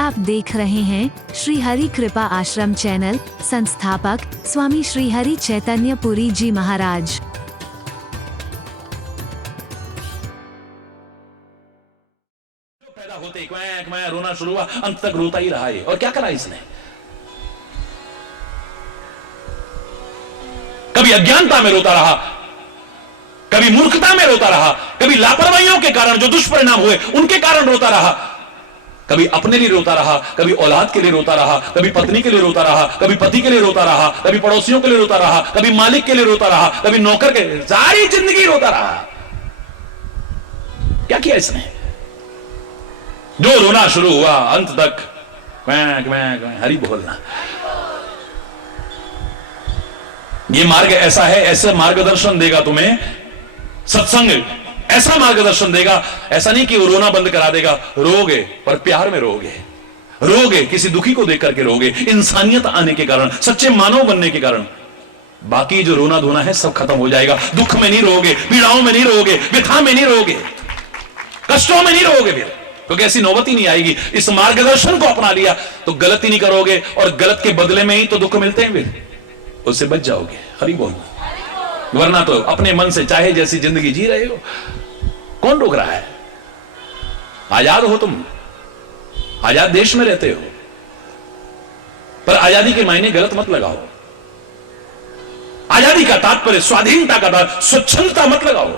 आप देख रहे हैं श्री हरि कृपा आश्रम चैनल। संस्थापक स्वामी श्री हरि चैतन्य पुरी जी महाराज। पैदा होते मैं रोना शुरू हुआ, अंत तक रोता ही रहा है। और क्या करा इसने? कभी अज्ञानता में रोता रहा, कभी मूर्खता में रोता रहा, कभी लापरवाहियों के कारण जो दुष्परिणाम हुए उनके कारण रोता रहा, कभी अपने लिए रोता रहा, कभी औलाद के लिए रोता रहा, कभी पत्नी के लिए रोता रहा, कभी पति के लिए रोता रहा, कभी पड़ोसियों के लिए रोता रहा, कभी मालिक के लिए रोता रहा, कभी नौकर के, सारी जिंदगी रोता रहा। क्या किया इसने? जो रोना शुरू हुआ अंत तक हरि बोलना। ये मार्ग ऐसा है, ऐसा मार्गदर्शन देगा तुम्हें सत्संग, ऐसा मार्गदर्शन देगा। ऐसा नहीं कि वो रोना बंद करा देगा, रोगे पर प्यार में रोगे, रोगे किसी दुखी को देख करके रोगे, इंसानियत आने के कारण, सच्चे मानव बनने के कारण। बाकी जो रोना धोना है सब खत्म हो जाएगा। दुख में नहीं रोगे, पीड़ाओं में नहीं रोगे, व्यथा में नहीं रोगे, कष्टों में नहीं रोगे फिर, क्योंकि ऐसी नौबत ही नहीं आएगी। इस मार्गदर्शन को अपना लिया तो गलती नहीं करोगे, और गलत के बदले में ही तो दुख मिलते हैं, फिर उससे बच जाओगे। हरि बोल। वरना तो अपने मन से चाहे जैसी जिंदगी जी रहे हो, कौन रोक रहा है? आजाद हो तुम, आजाद देश में रहते हो, पर आजादी के मायने गलत मत लगाओ। आजादी का तात्पर्य स्वाधीनता का तात्पर्य स्वच्छंदता मत लगाओ।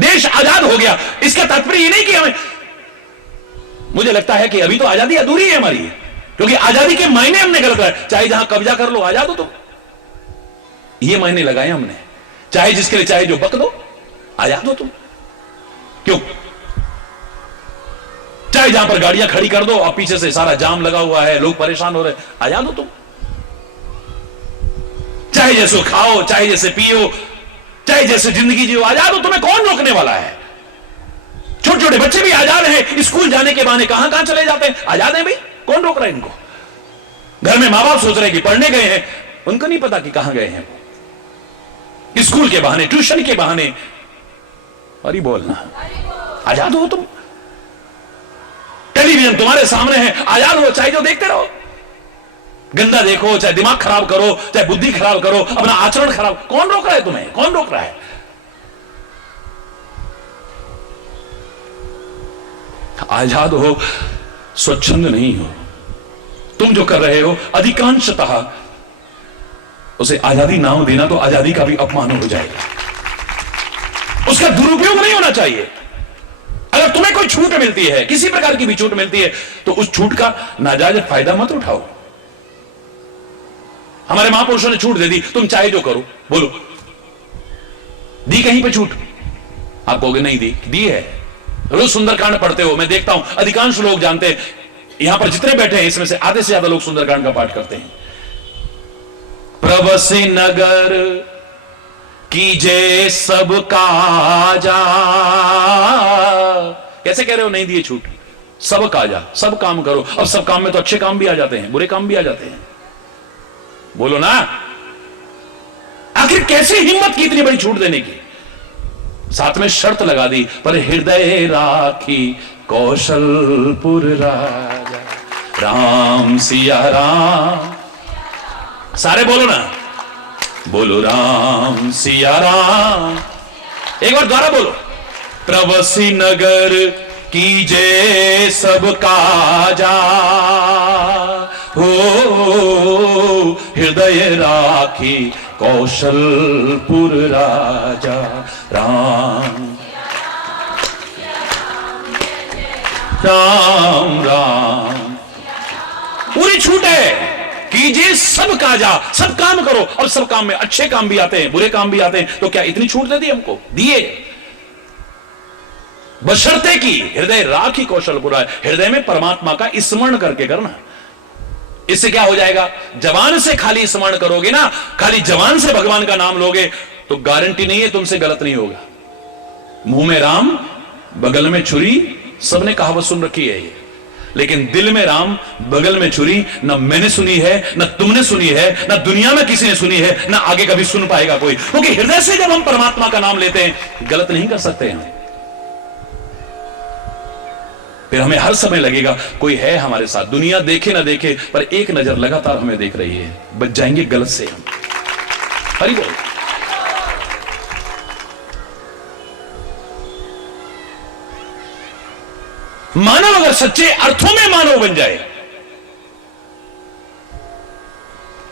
देश आजाद हो गया इसका तात्पर्य ये नहीं कि हमें, मुझे लगता है कि अभी तो आजादी अधूरी है हमारी, क्योंकि आजादी के मायने हमने गलत लगाए। चाहे जहां कब्जा कर लो आजाद हो तुम, ये मायने लगाए हमने। चाहे जिसके लिए चाहे जो बक दो, आजाद हो तुम। क्यों? चाहे जहां पर गाड़ियां खड़ी कर दो और पीछे से सारा जाम लगा हुआ है, लोग परेशान हो रहे, आजाद हो तुम। चाहे जैसे खाओ, चाहे जैसे पियो, चाहे जैसे जिंदगी जियो, आजाद हो। तुम्हें कौन रोकने वाला है? छोटे छोटे बच्चे भी आजाद हैं, स्कूल जाने के बहाने कहां कहां चले जाते हैं, आजाद हैं भाई, कौन रोक रहा है इनको? घर में मां बाप सोच रहे हैं कि पढ़ने गए हैं, उनको नहीं पता कि कहां गए हैं। स्कूल के बहाने, ट्यूशन के बहाने। अरे बोलना, आजाद हो तुम। टेलीविजन तुम्हारे सामने है, आजाद हो, चाहे जो देखते रहो। गंदा देखो, चाहे दिमाग खराब करो, चाहे बुद्धि खराब करो, अपना आचरण खराब, कौन रोक रहा है तुम्हें? कौन रोक रहा है? आजाद हो, स्वच्छंद नहीं हो। तुम जो कर रहे हो अधिकांशतः उसे आजादी नाम देना तो आजादी का भी अपमान हो जाएगा। उसका दुरुपयोग नहीं होना चाहिए। अगर तुम्हें कोई छूट मिलती है, किसी प्रकार की भी छूट मिलती है, तो उस छूट का नाजायज फायदा मत उठाओ। हमारे महापुरुषों ने छूट दे दी, तुम चाहे जो करो। बोलो, दी कहीं पे छूट? आप कहोगे नहीं दी। दी है। रोज सुंदरकांड पढ़ते हो, मैं देखता हूं अधिकांश लोग जानते हैं, यहां पर जितने बैठे हैं इसमें से आधे से ज्यादा लोग सुंदरकांड का पाठ करते हैं। प्रभसी नगर कीजे सब काजा। कैसे कह रहे हो नहीं दिए छूट? सब काजा, सब काम करो। अब सब काम में तो अच्छे काम भी आ जाते हैं, बुरे काम भी आ जाते हैं। बोलो ना, आखिर कैसे हिम्मत की इतनी बड़ी छूट देने की? साथ में शर्त लगा दी, पर हृदय राखी कौशलपुर राजा, राम सिया राम। सारे बोलो ना, बोलो राम सिया राम। एक बार दोबारा बोलो। प्रवसी नगर कीजे सब काजा, हो हृदय राखी कौशलपुर राजा, राम राम राम। पूरी छूट है, कीजिए सब काजा, सब काम करो। और सब काम में अच्छे काम भी आते हैं, बुरे काम भी आते हैं। तो क्या इतनी छूट दे दी हमको? दिए, बशर्ते की हृदय राखी कौशलपुरा, हृदय में परमात्मा का स्मरण करके करना। इससे क्या हो जाएगा? जवान से खाली स्मरण करोगे ना, खाली जवान से भगवान का नाम लोगे, तो गारंटी नहीं है तुमसे गलत नहीं होगा। मुंह में राम, बगल में छुरी, सबने कहावत सुन रखी है ये। लेकिन दिल में राम, बगल में छुरी, न मैंने सुनी है, न तुमने सुनी है, न दुनिया में किसी ने सुनी है, न आगे कभी सुन पाएगा कोई। क्योंकि हृदय से जब हम परमात्मा का नाम लेते हैं, गलत नहीं कर सकते हैं। फिर हमें हर समय लगेगा कोई है हमारे साथ, दुनिया देखे ना देखे पर एक नजर लगातार हमें देख रही है, बच जाएंगे गलत से हम। हरि बोल। मानव अगर सच्चे अर्थों में मानव बन जाए,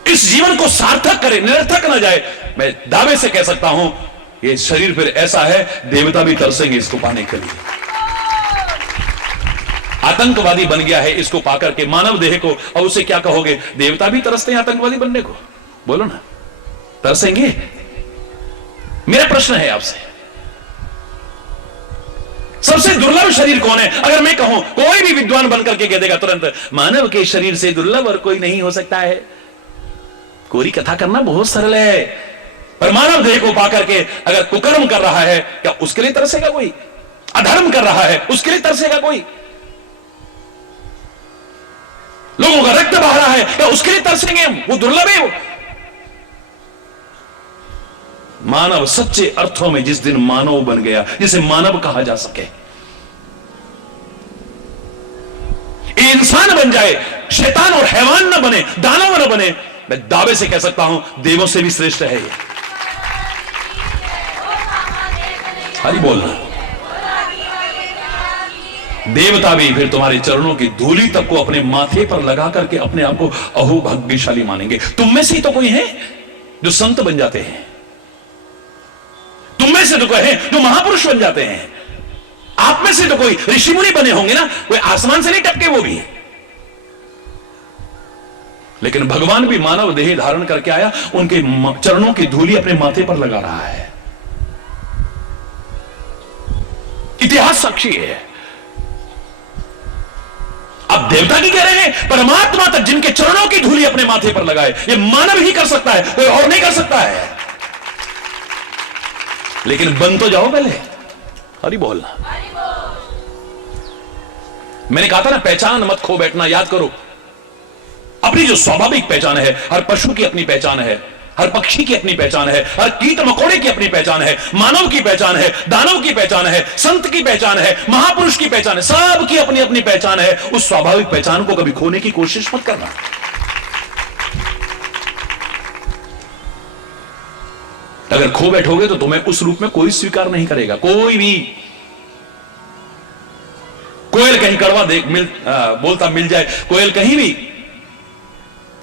इस जीवन को सार्थक करे, निरर्थक ना जाए, मैं दावे से कह सकता हूं ये शरीर फिर ऐसा है देवता भी तरसेंगे इसको पाने के लिए। आतंकवादी बन गया है इसको पाकर के मानव देह को, और उसे क्या कहोगे? देवता भी तरसते हैं आतंकवादी बनने को, बोलो ना, तरसेंगे? मेरा प्रश्न है आपसे, सबसे दुर्लभ शरीर कौन है? अगर मैं कहूं, कोई भी विद्वान बनकर के कह देगा तुरंत, मानव के शरीर से दुर्लभ और कोई नहीं हो सकता है। कोरी कथा करना बहुत सरल है, पर मानव देह को पाकर के अगर कुकर्म कर रहा है, क्या उसके लिए तरसेगा कोई? अधर्म कर रहा है, उसके लिए तरसेगा कोई? लोगों का रक्त बह रहा है, क्या उसके लिए तरसेंगे हम? वो दुर्लभ है वो। मानव सच्चे अर्थों में जिस दिन मानव बन गया, जिसे मानव कहा जा सके, इंसान बन जाए, शैतान और हैवान न बने, दानव न बने, मैं दावे से कह सकता हूं देवों से भी श्रेष्ठ है ये। हरि बोलना। देवता भी फिर तुम्हारे चरणों की धूली तक को अपने माथे पर लगा करके अपने आप को अहो भाग्यशाली मानेंगे। तुम में से ही तो कोई है जो संत बन जाते हैं, तुम में से तो कोई है जो महापुरुष बन जाते हैं, आप में से तो कोई ऋषि मुनि बने होंगे ना, कोई आसमान से नहीं टपके वो भी। लेकिन भगवान भी मानव देह धारण करके आया, उनके चरणों की धूली अपने माथे पर लगा रहा है। इतिहास साक्षी है। अब देवता की कह रहे हैं, परमात्मा तक जिनके चरणों की धूली अपने माथे पर लगाए, ये मानव ही कर सकता है, कोई और नहीं कर सकता है। लेकिन बन तो जाओ पहले। हरि बोलना। मैंने कहा था ना, पहचान मत खो बैठना, याद करो अपनी जो स्वाभाविक पहचान है। हर पशु की अपनी पहचान है, हर पक्षी की अपनी पहचान है, हर कीट मकोड़े की अपनी पहचान है, मानव की पहचान है, दानव की पहचान है, संत की पहचान है, महापुरुष की पहचान है, सबकी अपनी अपनी पहचान है। उस स्वाभाविक पहचान को कभी खोने की कोशिश मत करना। अगर खो बैठोगे तो तुम्हें उस रूप में कोई स्वीकार नहीं करेगा, कोई भी। कोयल कहीं कड़वा बोलता मिल जाए, कोयल कहीं भी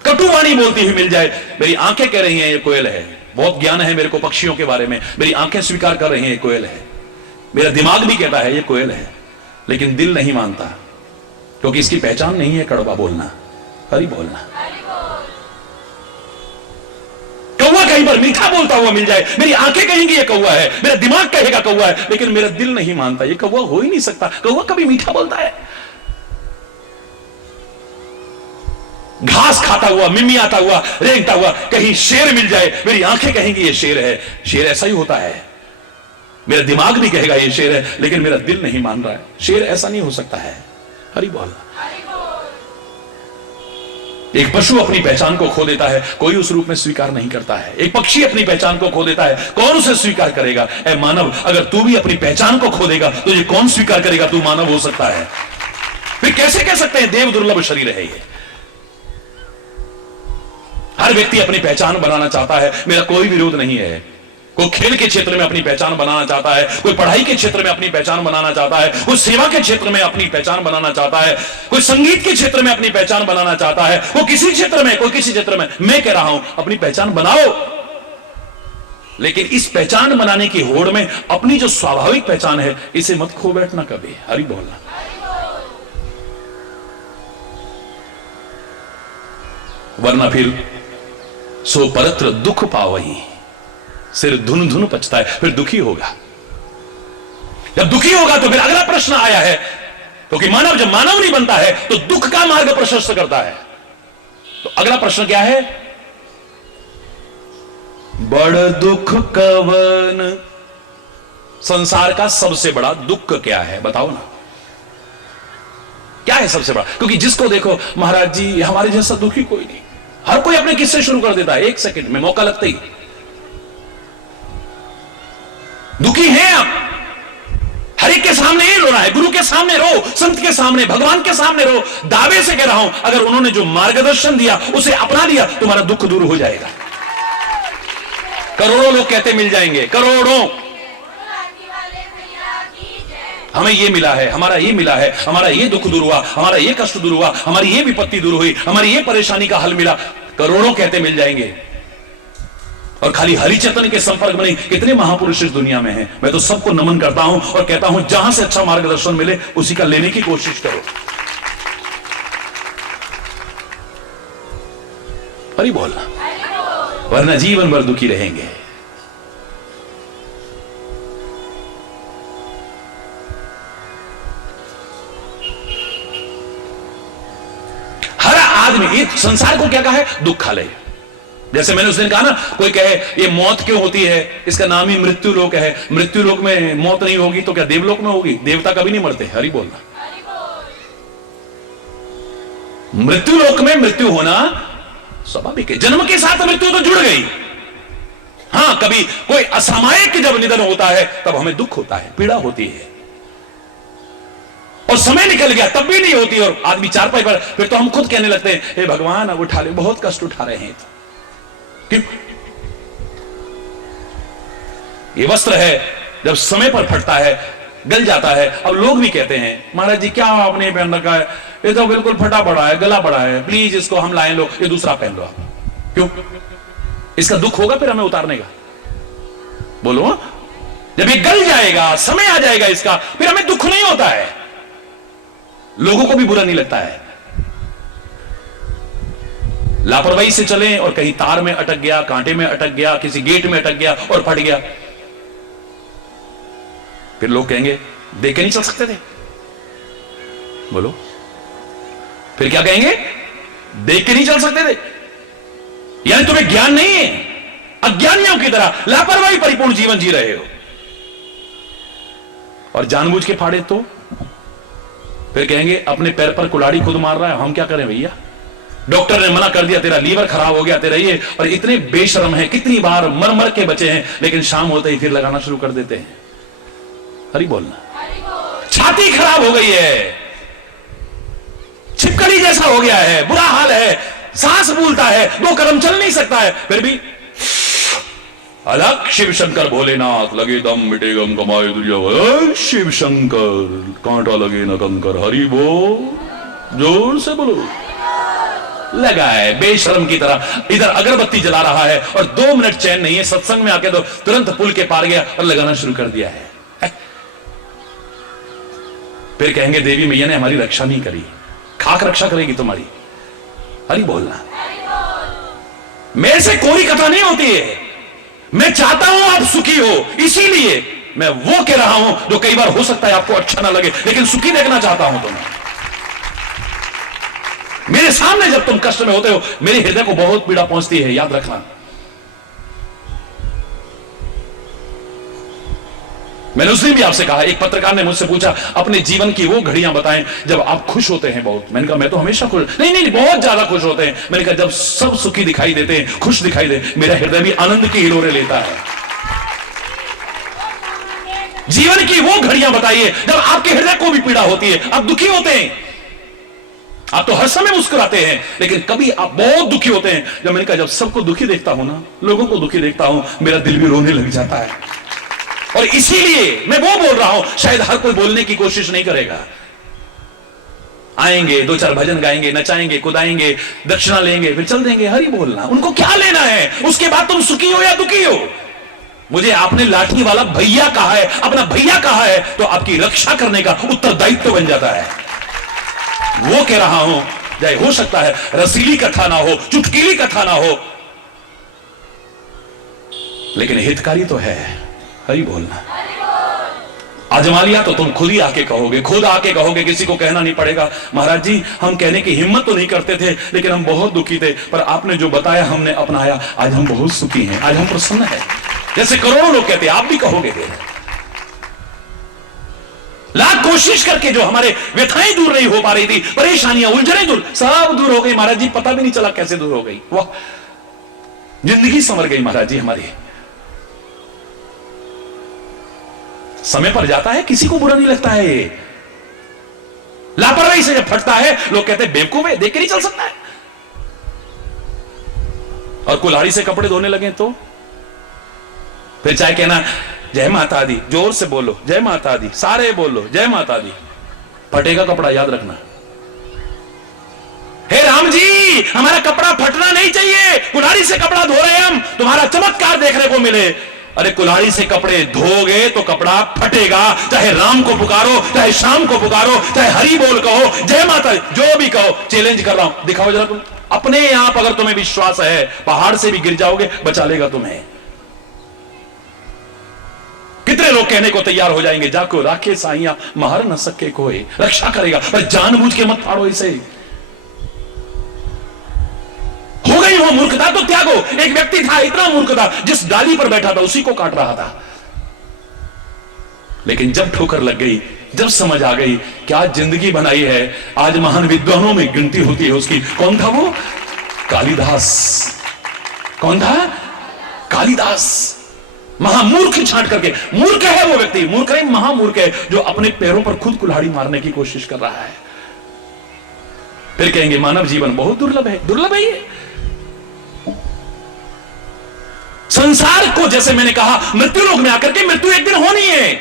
कटुवाणी बोलती हुई मिल जाए, मेरी आंखें कह रही हैं ये कोयल है। बहुत ज्ञान है मेरे को पक्षियों के बारे में, मेरी आंखें स्वीकार कर रही हैं ये कोयल है, मेरा दिमाग भी कहता है ये कोयल है, लेकिन दिल नहीं मानता, क्योंकि इसकी पहचान नहीं है कड़वा बोलना। हरि बोलना। कौवा कहीं पर मीठा बोलता हुआ मिल जाए, मेरी आंखें कहेंगी ये कौवा है, मेरा दिमाग कहेगा कौवा है, लेकिन मेरा दिल नहीं मानता, ये कौवा हो ही नहीं सकता। कौवा कभी मीठा बोलता है? घास खाता हुआ, मिमियाता हुआ, रेंगता हुआ कहीं शेर मिल जाए, मेरी आंखें कहेंगी ये शेर है। शेर ऐसा ही होता है, मेरा दिमाग भी कहेगा ये शेर है, लेकिन मेरा दिल नहीं मान रहा है। शेर ऐसा नहीं हो सकता है। हरि बोल। एक पशु अपनी पहचान को खो देता है, कोई उस रूप में स्वीकार नहीं करता है। एक पक्षी अपनी पहचान को खो देता है, कौन उसे स्वीकार करेगा? ऐ मानव, अगर तू भी अपनी पहचान को खो देगा तो ये कौन स्वीकार करेगा तू मानव हो सकता है? फिर कैसे कह सकते हैं देव दुर्लभ शरीर है ये? हर व्यक्ति अपनी पहचान बनाना चाहता है, मेरा कोई विरोध नहीं है। कोई खेल के क्षेत्र में अपनी पहचान बनाना चाहता है, कोई पढ़ाई के क्षेत्र में अपनी पहचान बनाना चाहता है, कोई सेवा के क्षेत्र में अपनी पहचान बनाना चाहता है, कोई संगीत के क्षेत्र में अपनी पहचान बनाना चाहता है, कोई किसी क्षेत्र में, कोई किसी क्षेत्र में। मैं कह रहा हूं अपनी पहचान बनाओ, लेकिन इस पहचान बनाने की होड़ में अपनी जो स्वाभाविक पहचान है इसे मत खो बैठना कभी। हरि बोलना। वरना फिर सो परत्र दुख पावही, सिर धुन धुन पचता है, फिर दुखी होगा। जब दुखी होगा तो फिर अगला प्रश्न आया है, क्योंकि मानव जब मानव नहीं बनता है तो दुख का मार्ग प्रशस्त करता है। तो अगला प्रश्न क्या है? बड़ दुख कवन, संसार का सबसे बड़ा दुख क्या है बताओ ना, क्या है सबसे बड़ा? क्योंकि जिसको देखो महाराज जी हमारे जैसा दुखी कोई नहीं, हर कोई अपने किस्से शुरू कर देता है, एक सेकंड में मौका लगता ही। दुखी हैं आप, हर एक के सामने ही रोना है, गुरु के सामने रो, संत के सामने, भगवान के सामने रो। दावे से कह रहा हूं, अगर उन्होंने जो मार्गदर्शन दिया उसे अपना लिया, तुम्हारा दुख दूर हो जाएगा। करोड़ों लोग कहते मिल जाएंगे, करोड़ों। हमें ये मिला है, हमारा ये मिला है, हमारा ये दुख दूर हुआ, हमारा ये कष्ट दूर हुआ, हमारी ये विपत्ति दूर हुई, हमारी ये परेशानी का हल मिला। करोड़ों कहते मिल जाएंगे। और खाली हरिचेतन के संपर्क में नहीं, कितने महापुरुष इस दुनिया में हैं। मैं तो सबको नमन करता हूं और कहता हूं, जहां से अच्छा मार्गदर्शन मिले उसी का लेने की कोशिश करो। हरि बोल, वरना जीवन भर दुखी रहेंगे। हर आदमी, ये संसार को क्या कहा है, दुखालय। जैसे मैंने उस दिन कहा ना, कोई कहे ये मौत क्यों होती है, इसका नाम ही मृत्यु लोक है। मृत्यु लोक में मौत नहीं होगी तो क्या देवलोक में होगी? देवता कभी नहीं मरते। हरि बोलना। मृत्यु लोक में मृत्यु होना स्वाभाविक है। जन्म के साथ मृत्यु तो जुड़ गई। हां, कभी कोई असामयिक जब निधन होता है तब हमें दुख होता है, पीड़ा होती है, और समय निकल गया तब भी नहीं होती। और आदमी चारपाई पर, फिर तो हम खुद कहने लगते हैं, हे भगवान अब उठा ले, बहुत कष्ट उठा रहे हैं। क्यों? ये वस्त्र है, जब समय पर फटता है, गल जाता है। अब लोग भी कहते हैं, महाराज जी क्या आपने पहन रखा है, ये तो बिल्कुल फटा पड़ा है, गला पड़ा है, प्लीज इसको हम लाएं, लो ये दूसरा पहन लो आप। क्यों? इसका दुख होगा फिर हमें उतारने का? बोलो, जब ये गल जाएगा, समय आ जाएगा इसका, फिर हमें दुख नहीं होता है, लोगों को भी बुरा नहीं लगता है। लापरवाही से चलें और कहीं तार में अटक गया, कांटे में अटक गया, किसी गेट में अटक गया और फट गया, फिर लोग कहेंगे देख के नहीं चल सकते थे। बोलो, फिर क्या कहेंगे? देख के नहीं चल सकते थे, यानी तुम्हें ज्ञान नहीं है, अज्ञानियों की तरह लापरवाही परिपूर्ण जीवन जी रहे हो। और जानबूझ के फाड़े तो फिर कहेंगे अपने पैर पर कुल्हाड़ी खुद मार रहा है, हम क्या करें भैया? डॉक्टर ने मना कर दिया, तेरा लीवर खराब हो गया, तेरा ये, और इतने बेशर्म है, कितनी बार मर मर के बचे हैं, लेकिन शाम होते ही फिर लगाना शुरू कर देते हैं। हरि बोलना। छाती खराब हो गई है, छिपकली जैसा हो गया है, बुरा हाल है, सांस फूलता है, दो कदम चल नहीं सकता है, फिर भी अलग शिव शंकर भोलेनाथ, लगे दम मिटे गम कमाए दुनिया, शिव शंकर कांटा लगे न कंकर। हरि बोल, जोर से बोलो। लगा है बेशर्म की तरह, इधर अगरबत्ती जला रहा है और 2 मिनट चैन नहीं है। सत्संग में आके तो तुरंत पुल के पार गया और लगाना शुरू कर दिया है। फिर कहेंगे देवी मैया ने हमारी रक्षा नहीं करी, खाक रक्षा करेगी तुम्हारी। हरि बोलना। मेरे से कोई कथा नहीं होती है, मैं चाहता हूं आप सुखी हो, इसीलिए मैं वो कह रहा हूं जो कई बार हो सकता है आपको अच्छा ना लगे, लेकिन सुखी देखना चाहता हूं तुम्हें। मेरे सामने जब तुम कष्ट में होते हो, मेरे हृदय को बहुत पीड़ा पहुंचती है, याद रखना। मैंने उस दिन भी आपसे कहा, एक पत्रकार ने मुझसे पूछा अपने जीवन की वो घड़ियां बताएं जब आप खुश होते हैं बहुत। मैंने कहा मैं तो हमेशा खुश, नहीं बहुत ज्यादा खुश होते हैं। मैंने कहा जब सब सुखी दिखाई देते हैं, खुश दिखाई दे, मेरा हृदय भी आनंद की हिलोरे लेता है। जीवन की वो घड़ियां बताइए जब आपके हृदय को भी पीड़ा होती है, आप दुखी होते हैं। आप तो हर समय मुस्कुराते हैं, लेकिन कभी आप बहुत दुखी होते हैं। जब मैंने कहा जब सबको दुखी देखता हूं ना, लोगों को दुखी देखता हूं, मेरा दिल भी रोने लग जाता है। और इसीलिए मैं वो बोल रहा हूं, शायद हर कोई बोलने की कोशिश नहीं करेगा। आएंगे, 2-4 भजन गाएंगे, नचाएंगे, कुदाएंगे, दक्षिणा लेंगे, फिर चल देंगे। हरि बोलना। उनको क्या लेना है? उसके बाद तुम सुखी हो या दुखी हो। मुझे आपने लाठी वाला भैया कहा है, अपना भैया कहा है, तो आपकी रक्षा करने का उत्तरदायित्व बन जाता है। वो कह रहा हूं, चाहे हो सकता है रसीली कथा ना हो, चुटकीली कथा ना हो, लेकिन हितकारी तो है। हरि बोलना। आजमा लिया तो तुम खुद ही आके कहोगे, खुद आके कहोगे, किसी को कहना नहीं पड़ेगा। महाराज जी हम कहने की हिम्मत तो नहीं करते थे, लेकिन हम बहुत दुखी थे, पर आपने जो बताया हमने अपनाया, आज हम बहुत सुखी हैं, आज हम प्रसन्न हैं। जैसे करोड़ों लोग कहते हैं, आप भी कहोगे। लाख कोशिश करके जो हमारे व्यथाएं दूर नहीं हो पा रही थी, परेशानियां, उलझनें दूर, सब दूर हो गई महाराज जी, पता भी नहीं चला कैसे दूर हो गई। वाह, जिंदगी संवर गई महाराज जी हमारी। समय पर जाता है, किसी को बुरा नहीं लगता है। ये लापरवाही से जब फटता है लोग कहते हैं बेवकूफ है, देख के नहीं चल सकता है। और कुल्हाड़ी से कपड़े धोने लगे तो फिर चाहे कहना जय माता दी, जोर से बोलो जय माता दी, सारे बोलो जय माता दी, फटेगा कपड़ा, याद रखना। हे राम जी, हमारा कपड़ा फटना नहीं चाहिए, कुल्हाड़ी से कपड़ा धो रहे हैं हम, तुम्हारा चमत्कार देखने को मिले। अरे कुल्हाड़ी से कपड़े धोगे तो कपड़ा फटेगा, चाहे राम को पुकारो, चाहे शाम को पुकारो, चाहे हरि बोल कहो, जय माता, जो भी कहो। चैलेंज कर रहा हूं, दिखाओ जरा तुम अपने आप, अगर तुम्हें विश्वास है पहाड़ से भी गिर जाओगे, बचा लेगा तुम्हें। कितने लोग कहने को तैयार हो जाएंगे जाको राखे साइया मार न सके कोई, रक्षा करेगा, पर जानबूझ के मत फाड़ो इसे। हो गई हो मूर्खता तो त्यागो। एक व्यक्ति था इतना मूर्ख था, जिस डाली पर बैठा था उसी को काट रहा था। लेकिन जब ठोकर लग गई, जब समझ आ गई क्या जिंदगी बनाई है, आज महान विद्वानों में गिनती होती है उसकी। कौन था वो? कालिदास। कौन था? कालिदास। महामूर्ख छांट करके, मूर्ख है वो व्यक्ति, मूर्ख नहीं महामूर्ख है, जो अपने पैरों पर खुद कुल्हाड़ी मारने की कोशिश कर रहा है। फिर कहेंगे मानव जीवन बहुत दुर्लभ है। दुर्लभ है ये संसार को, जैसे मैंने कहा, मृत्यु लोक में आकर के मृत्यु एक दिन होनी है।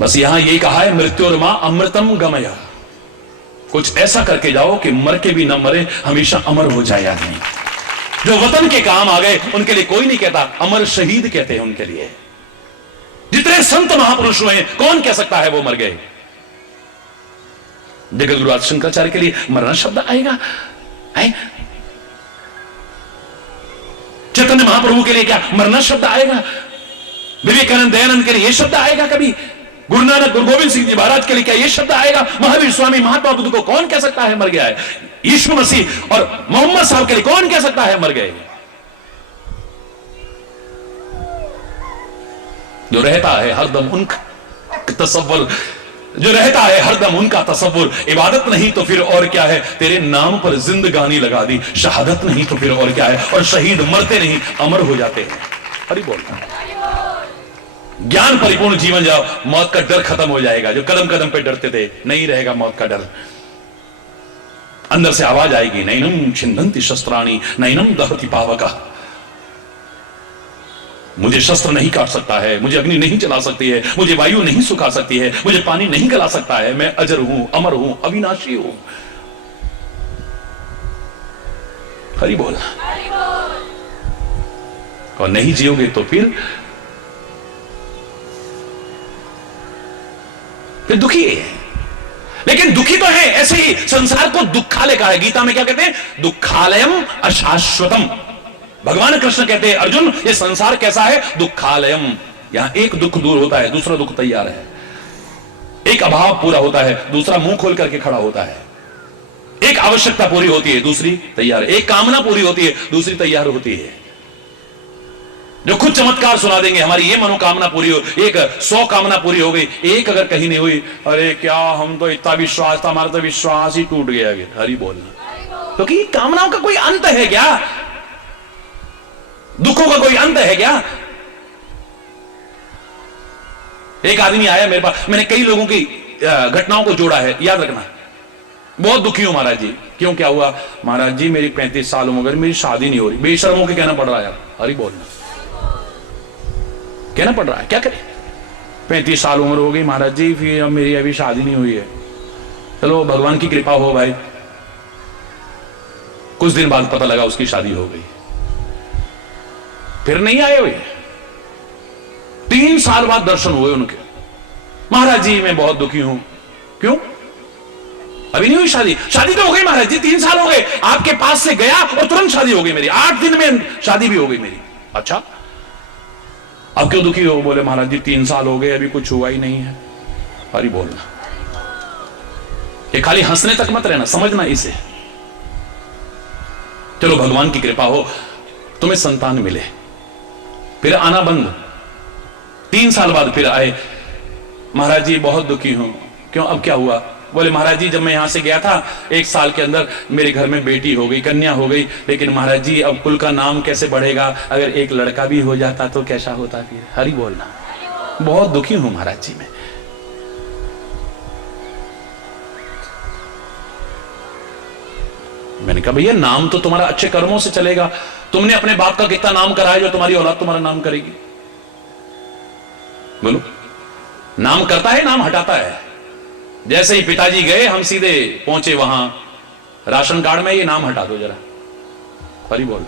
बस यहां यही कहा है मृत्युर्मा अमृतम गमया, कुछ ऐसा करके जाओ कि मर के भी न मरे, हमेशा अमर हो जाए आदमी। जो वतन के काम आ गए उनके लिए कोई नहीं कहता, अमर शहीद कहते हैं उनके लिए। जितने संत महापुरुष हुए हैं, कौन कह सकता है वो मर गए? जगत गुरु शंकराचार्य के लिए मरना शब्द आएगा है? चैतन्य महाप्रभु के लिए क्या मरना शब्द आएगा? विवेकानंद दयानंद के लिए यह शब्द आएगा कभी? गुरु नानक गुरु गोविंद सिंह जी महाराज के लिए क्या यह शब्द आएगा? महावीर स्वामी महात्मा बुद्ध को कौन कह सकता है मर गया है? यीशु मसीह और मोहम्मद साहब के लिए कौन कह सकता है मर गए? जो रहता है हरदम उनका तसव्वुर, जो रहता है हरदम उनका तसव्वुर, इबादत नहीं तो फिर और क्या है, तेरे नाम पर जिंदगानी लगा दी, शहादत नहीं तो फिर और क्या है, और शहीद मरते नहीं अमर हो जाते हैं। हरि बोल। ज्ञान परिपूर्ण जीवन जाओ, मौत का डर खत्म हो जाएगा। जो कदम कदम पे डरते थे, नहीं रहेगा मौत का डर। अंदर से आवाज आएगी, नैनम छिन्दन्ति शस्त्राणि नैनम दहति पावका, मुझे शस्त्र नहीं काट सकता है, मुझे अग्नि नहीं जला सकती है, मुझे वायु नहीं सुखा सकती है, मुझे पानी नहीं गला सकता है, मैं अजर हूं, अमर हूं, अविनाशी हूं। हरि बोल। और नहीं जियोगे तो फिर दुखी है। लेकिन दुखी तो है, ऐसे ही संसार को दुखालय कहा है। गीता में क्या कहते हैं? दुखालयम अशाश्वतम। भगवान कृष्ण कहते हैं अर्जुन, ये संसार कैसा है? दुखालयम। यहां एक दुख दूर होता है, दूसरा दुख तैयार है। एक अभाव पूरा होता है, दूसरा मुंह खोल करके खड़ा होता है। एक आवश्यकता पूरी होती है, दूसरी तैयार है। एक कामना पूरी होती है, दूसरी तैयार होती है। जो खुद चमत्कार सुना देंगे, हमारी ये मनोकामना पूरी हो, एक 100 कामना पूरी हो गई, एक अगर कहीं नहीं हुई, अरे क्या हम तो इतना विश्वास था, हमारा तो विश्वास ही टूट गया। हरि बोलना। क्योंकि कामनाओं का कोई अंत है क्या? दुखों का कोई अंत है क्या? एक आदमी आया मेरे पास, मैंने कई लोगों की घटनाओं को जोड़ा है, याद रखना। बहुत दुखी हूं महाराज जी। क्यों, क्या हुआ? महाराज जी मेरी 35 साल उम्र, मेरी शादी नहीं हो रही। बेशर्म होकर कहना पड़ रहा है यार। हरि बोलना, कहना पड़ रहा है, क्या करें? 35 साल उम्र हो गई महाराज जी, फिर अब मेरी अभी शादी नहीं हुई है। चलो भगवान की कृपा हो भाई। कुछ दिन बाद पता लगा उसकी शादी हो गई। फिर नहीं आए हुए, 3 साल बाद दर्शन हुए उनके। महाराज जी मैं बहुत दुखी हूं। क्यों? अभी नहीं हुई शादी? शादी तो हो गई महाराज जी, 3 साल हो गए। आपके पास से गया और तुरंत शादी हो गई मेरी, 8 दिन में शादी भी हो गई मेरी। अच्छा, अब क्यों दुखी हो? बोले महाराज जी 3 साल हो गए, अभी कुछ हुआ ही नहीं है। हरि बोलना। ये खाली हंसने तक मत रहना, समझना इसे। चलो भगवान की कृपा हो, तुम्हें संतान मिले, फिर आना बंद। 3 साल बाद फिर आए, महाराज जी बहुत दुखी हूं। क्यों, अब क्या हुआ? बोले महाराज जी जब मैं यहां से गया था 1 साल के अंदर मेरे घर में बेटी हो गई, कन्या हो गई, लेकिन महाराज जी अब कुल का नाम कैसे बढ़ेगा, अगर एक लड़का भी हो जाता तो कैसा होता फिर। हरि बोलना। बहुत दुखी हूं महाराज जी मैं। मैंने कहा भैया नाम तो तुम्हारा अच्छे कर्मों से चलेगा, तुमने अपने बाप का कितना नाम कराया जो तुम्हारी औलाद तुम्हारा नाम करेगी। बोलो, नाम करता है नाम हटाता है। जैसे ही पिताजी गए हम सीधे पहुंचे वहां, राशन कार्ड में ये नाम हटा दो जरा। हरि बोल।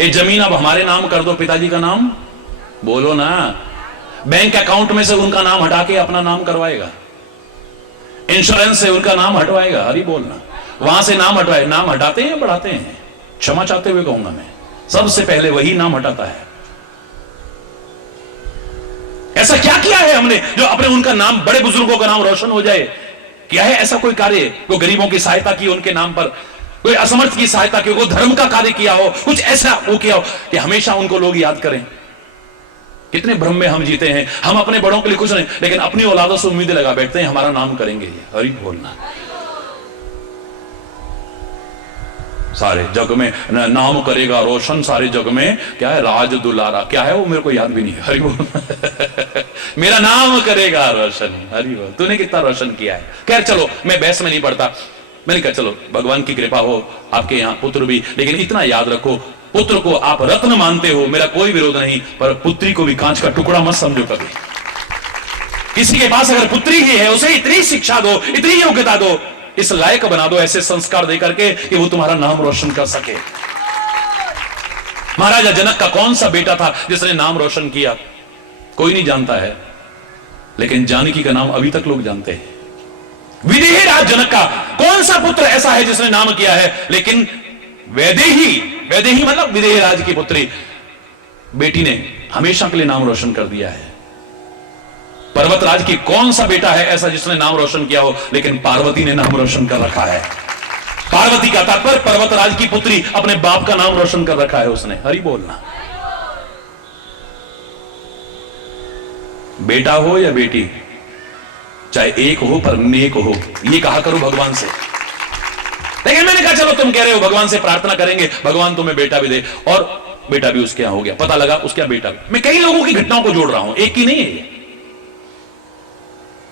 ये जमीन अब हमारे नाम कर दो, पिताजी का नाम बोलो ना। बैंक अकाउंट में से उनका नाम हटा के अपना नाम करवाएगा, इंश्योरेंस से उनका नाम हटवाएगा। हरि बोलना। वहां से नाम हटवाए। नाम हटाते हैं बढ़ाते हैं? क्षमा चाहते हुए कहूंगा मैं, सबसे पहले वही नाम हटाता है। ऐसा क्या किया है हमने जो अपने उनका नाम, बड़े बुजुर्गों का नाम रोशन हो जाए? क्या है ऐसा कोई कार्य? कोई गरीबों की सहायता की उनके नाम पर, कोई असमर्थ की सहायता की, कोई धर्म का कार्य किया हो, कुछ ऐसा वो किया हो कि हमेशा उनको लोग याद करें? कितने भ्रम में हम जीते हैं। हम अपने बड़ों के लिए कुछ नहीं, लेकिन अपनी औलादों से उम्मीदें लगा बैठते हैं हमारा नाम करेंगे। हरि बोलना। सारे जग में नाम करेगा रोशन, सारे जग में क्या है, राज दुलारा, क्या है वो मेरे को याद भी नहीं है। हरि बोल। मेरा नाम करेगा रोशन। हरि बोल। तूने कितना रोशन किया है। खैर चलो, मैं बहस में नहीं पड़ता। मैंने कहा चलो भगवान की कृपा हो, आपके यहाँ पुत्र भी, लेकिन इतना याद रखो, पुत्र को आप रत्न मानते हो, मेरा कोई विरोध नहीं, पर पुत्री को भी कांच का टुकड़ा मत समझो कभी। किसी के पास अगर पुत्री ही है, उसे इतनी शिक्षा दो, इतनी योग्यता दो, इस लायक बना दो, ऐसे संस्कार दे करके कि वो तुम्हारा नाम रोशन कर सके। महाराजा जनक का कौन सा बेटा था जिसने नाम रोशन किया? कोई नहीं जानता है, लेकिन जानकी का नाम अभी तक लोग जानते हैं। विदेही राज जनक का कौन सा पुत्र ऐसा है जिसने नाम किया है? लेकिन वैदेही मतलब विदेही राज की पुत्री बेटी ने हमेशा के लिए नाम रोशन कर दिया है। पर्वतराज की कौन सा बेटा है ऐसा जिसने नाम रोशन किया हो? लेकिन पार्वती ने नाम रोशन कर रखा है। पार्वती का तात्पर्य पर्वतराज की पुत्री, अपने बाप का नाम रोशन कर रखा है उसने। हरि बोलना। बेटा हो या बेटी, चाहे एक हो पर नेक हो, ये कहा करो भगवान से। लेकिन मैंने कहा चलो तुम कह रहे हो भगवान से प्रार्थना करेंगे, भगवान तुम्हें बेटा भी दे, और बेटा भी उसके यहां हो गया। पता लगा उसके यहां बेटा भी। मैं कई लोगों की घटनाओं को जोड़ रहा हूं, एक की नहीं है ये।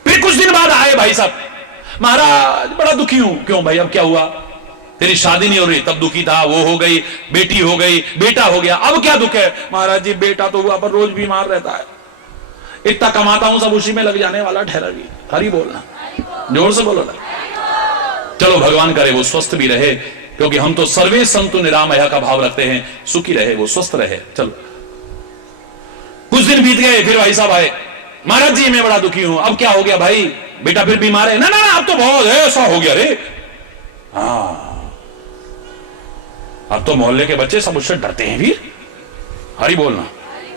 फिर कुछ दिन बाद आए भाई साहब, महाराज बड़ा दुखी हूं। क्यों भाई, अब क्या हुआ? तेरी शादी नहीं हो रही, तब दुखी था, वो हो गई, बेटी हो गई, बेटा हो गया, अब क्या दुख है? महाराज जी बेटा तो हुआ पर रोज बीमार रहता है, इतना कमाता हूं सब उसी में लग जाने वाला ठहरा भी। हरि बोलना, जोर से बोलो ना। चलो भगवान करे वो स्वस्थ भी रहे, क्योंकि हम तो सर्वे संतु निरामया का भाव रखते हैं, सुखी रहे, वो स्वस्थ रहे। चलो कुछ दिन बीत गए, फिर भाई साहब आए, महाराज जी मैं बड़ा दुखी हूं। अब क्या हो गया भाई? बेटा फिर बीमार है? ना ना अब तो बहुत है, ऐसा हो गया रे। हाँ, अब तो मोहल्ले के बच्चे सब उससे डरते हैं फिर। हरि बोलना।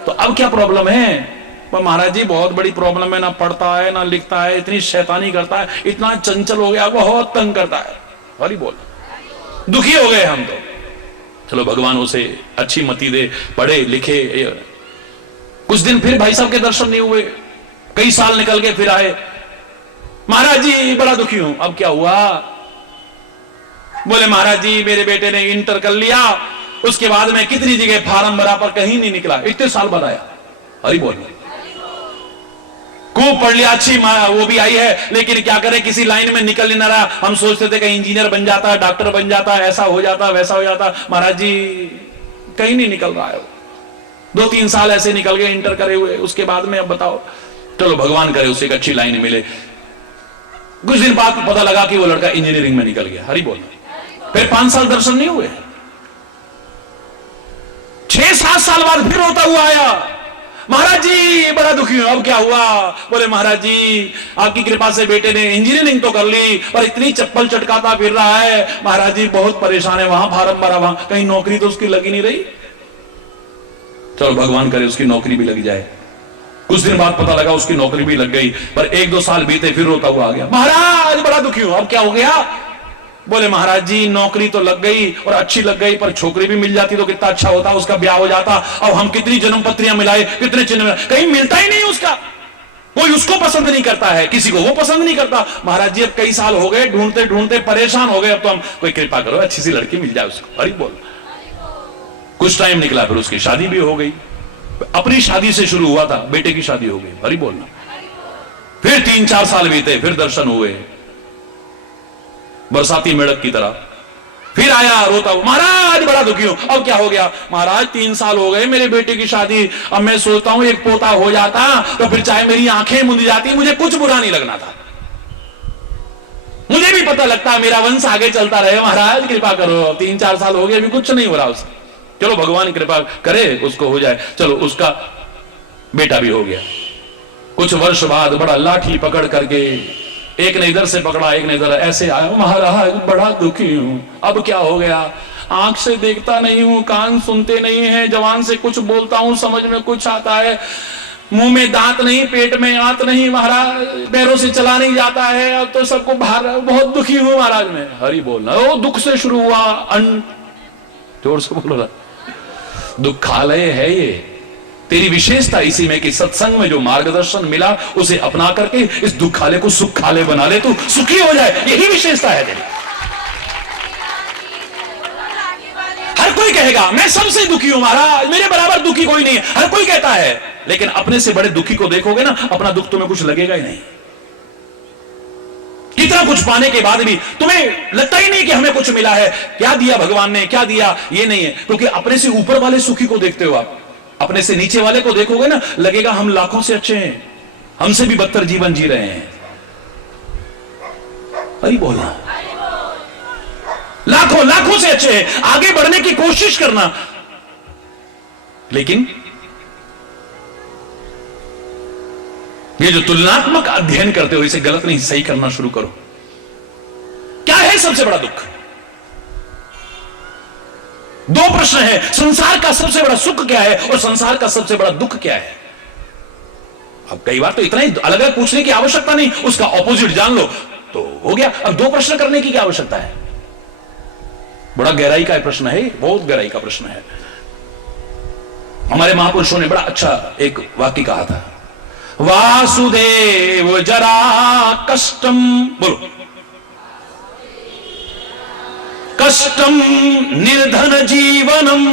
तो अब क्या प्रॉब्लम है? पर महाराज जी बहुत बड़ी प्रॉब्लम है, ना पढ़ता है ना लिखता है, इतनी शैतानी करता है, इतना चंचल हो गया, बहुत तंग करता है। हरि बोल। दुखी हो गए हम तो। चलो भगवान उसे अच्छी मति दे, पढ़े लिखे। कुछ दिन फिर भाई साहब के दर्शन नहीं हुए, कई साल निकल गए, फिर आए, महाराज जी बड़ा दुखी हूं। अब क्या हुआ? बोले महाराज जी मेरे बेटे ने इंटर कर लिया, उसके बाद में कितनी जगह फार्म भरा पर कहीं नहीं निकला, इतने साल बाद आया। हरि बोल। खूब पढ़ लिया, अच्छी वो भी आई है, लेकिन क्या करें किसी लाइन में निकल नहीं रहा। हम सोचते थे कहीं इंजीनियर बन जाता, डॉक्टर बन जाता, ऐसा हो जाता वैसा हो जाता। महाराज जी कहीं नहीं निकल रहा है। 2-3 साल ऐसे निकल गए इंटर करे हुए, उसके बाद में अब बताओ। चलो भगवान करे उसे एक अच्छी लाइन मिले। कुछ दिन बाद पता लगा कि वो लड़का इंजीनियरिंग में निकल गया। हरि बोल। फिर 5 साल दर्शन नहीं हुए, 6-7 साल बाद फिर रोता हुआ आया, महाराज जी बड़ा दुखी हूं। अब क्या हुआ? बोले महाराज जी आपकी कृपा से बेटे ने इंजीनियरिंग तो कर ली, पर इतनी चप्पल चटकाता फिर रहा है, महाराज जी बहुत परेशान है, वहां फार्म भरा, वहां कहीं नौकरी तो उसकी लगी नहीं रही। चलो भगवान करे उसकी नौकरी भी लग जाए। कुछ दिन बाद पता लगा उसकी नौकरी भी लग गई, पर 1-2 साल बीते, फिर रोता हुआ आ गया, महाराज बड़ा दुखी हूं। अब क्या हो गया? बोले महाराज जी नौकरी तो लग गई और अच्छी लग गई, पर छोकरी भी मिल जाती तो कितना अच्छा होता, उसका ब्याह हो जाता। अब हम कितनी जन्म पत्रियां मिलाए, कितने चिन्ह मिलाए, कहीं मिलता ही नहीं उसका। कोई उसको पसंद नहीं करता है, किसी को वो पसंद नहीं करता। महाराज जी अब कई साल हो गए, ढूंढते ढूंढते परेशान हो गए, अब तो हम कोई कृपा करो अच्छी सी लड़की मिल जाए उसको। हरि बोल। कुछ टाइम निकला, फिर उसकी शादी भी हो गई। अपनी शादी से शुरू हुआ था, बेटे की शादी हो गई। हरि बोलना। फिर 3-4 साल बीते, फिर दर्शन हुए बरसाती मेढक की तरह। फिर आया रोता, महाराज बड़ा दुखी हूं। अब क्या हो गया? महाराज 3 साल हो गए मेरे बेटे की शादी, अब मैं सोचता हूं एक पोता हो जाता तो फिर चाहे मेरी आंखें मुंद जाती, मुझे कुछ बुरा नहीं लगना था। मुझे भी पता लगता मेरा वंश आगे चलता रहे। महाराज कृपा करो, 3-4 साल हो गए, अभी कुछ नहीं हो रहा उससे। चलो भगवान कृपा करे उसको हो जाए। चलो उसका बेटा भी हो गया। कुछ वर्ष बाद बड़ा लाठी पकड़ करके, एक ने इधर से पकड़ा, एक ने इधर, ऐसे आया, महाराज बड़ा दुखी हूं। अब क्या हो गया? आंख से देखता नहीं हूं, कान सुनते नहीं है, जवान से कुछ बोलता हूं, समझ में कुछ आता है, मुंह में दांत नहीं, पेट में आंत नहीं, महाराज पैरों से चला नहीं जाता है, अब तो सबको बाहर, बहुत दुखी हूं महाराज मैं। हरि बोलना। वो दुख से शुरू हुआ, जोर से बोलो ना। दुखालय है ये। तेरी विशेषता इसी में कि सत्संग में जो मार्गदर्शन मिला उसे अपना करके इस दुखालय को सुखालय बना ले, तू सुखी हो जाए, यही विशेषता है तेरी। हर कोई कहेगा मैं सबसे दुखी हूं महाराज, मेरे बराबर दुखी कोई नहीं है, हर कोई कहता है। लेकिन अपने से बड़े दुखी को देखोगे ना, अपना दुख तुम्हें कुछ लगेगा ही नहीं। कितना कुछ पाने के बाद भी तुम्हें लगता ही नहीं कि हमें कुछ मिला है, क्या दिया भगवान ने, क्या दिया, ये नहीं है। क्योंकि अपने से ऊपर वाले सुखी को देखते हो आप, अपने से नीचे वाले को देखोगे ना, लगेगा हम लाखों से अच्छे हैं, हमसे भी बदतर जीवन जी रहे हैं। अरे बोलना, लाखों लाखों से अच्छे हैं, आगे बढ़ने की कोशिश करना। लेकिन ये जो तुलनात्मक अध्ययन करते हो, इसे गलत नहीं, सही करना शुरू करो। क्या है सबसे बड़ा दुख? 2 प्रश्न है। संसार का सबसे बड़ा सुख क्या है और संसार का सबसे बड़ा दुख क्या है? अब कई बार तो इतना ही अलग अलग पूछने की आवश्यकता नहीं, उसका ऑपोजिट जान लो तो हो गया। अब 2 प्रश्न करने की क्या आवश्यकता है? बड़ा गहराई का प्रश्न है, बहुत गहराई का प्रश्न है। हमारे महापुरुषों ने बड़ा अच्छा एक वाक्य कहा था, वासुदेव जरा कष्टम, बोलो, कष्टम निर्धन जीवनम,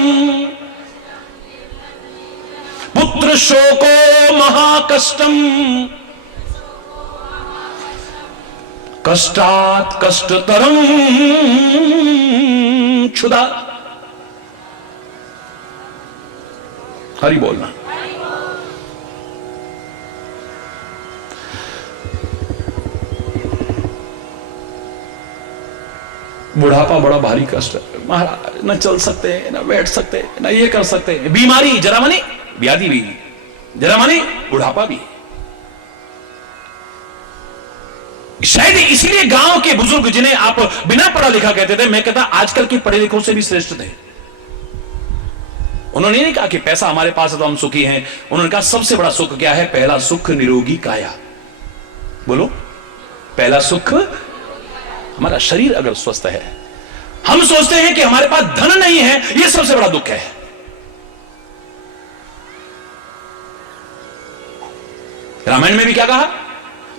पुत्र शोको महाकष्टम, कष्टात् कष्टतरम क्षुधा। हरि बोलना। बुढ़ापा बड़ा भारी कष्ट है महाराज, न चल सकते न बैठ सकते न ये कर सकते। बीमारी जरा मानी व्याधि भी, जरा मानी बुढ़ापा भी। शायद इसलिए गांव के बुजुर्ग, जिन्हें आप बिना पढ़ा लिखा कहते थे, मैं कहता आजकल के पढ़े लिखों से भी श्रेष्ठ थे। उन्होंने नहीं कहा कि पैसा हमारे पास है तो हम सुखी हैं। उन्होंने कहा सबसे बड़ा सुख क्या है? पहला सुख निरोगी काया। बोलो, पहला सुख हमारा शरीर अगर स्वस्थ है। हम सोचते हैं कि हमारे पास धन नहीं है, यह सबसे बड़ा दुख है। रामायण में भी क्या कहा?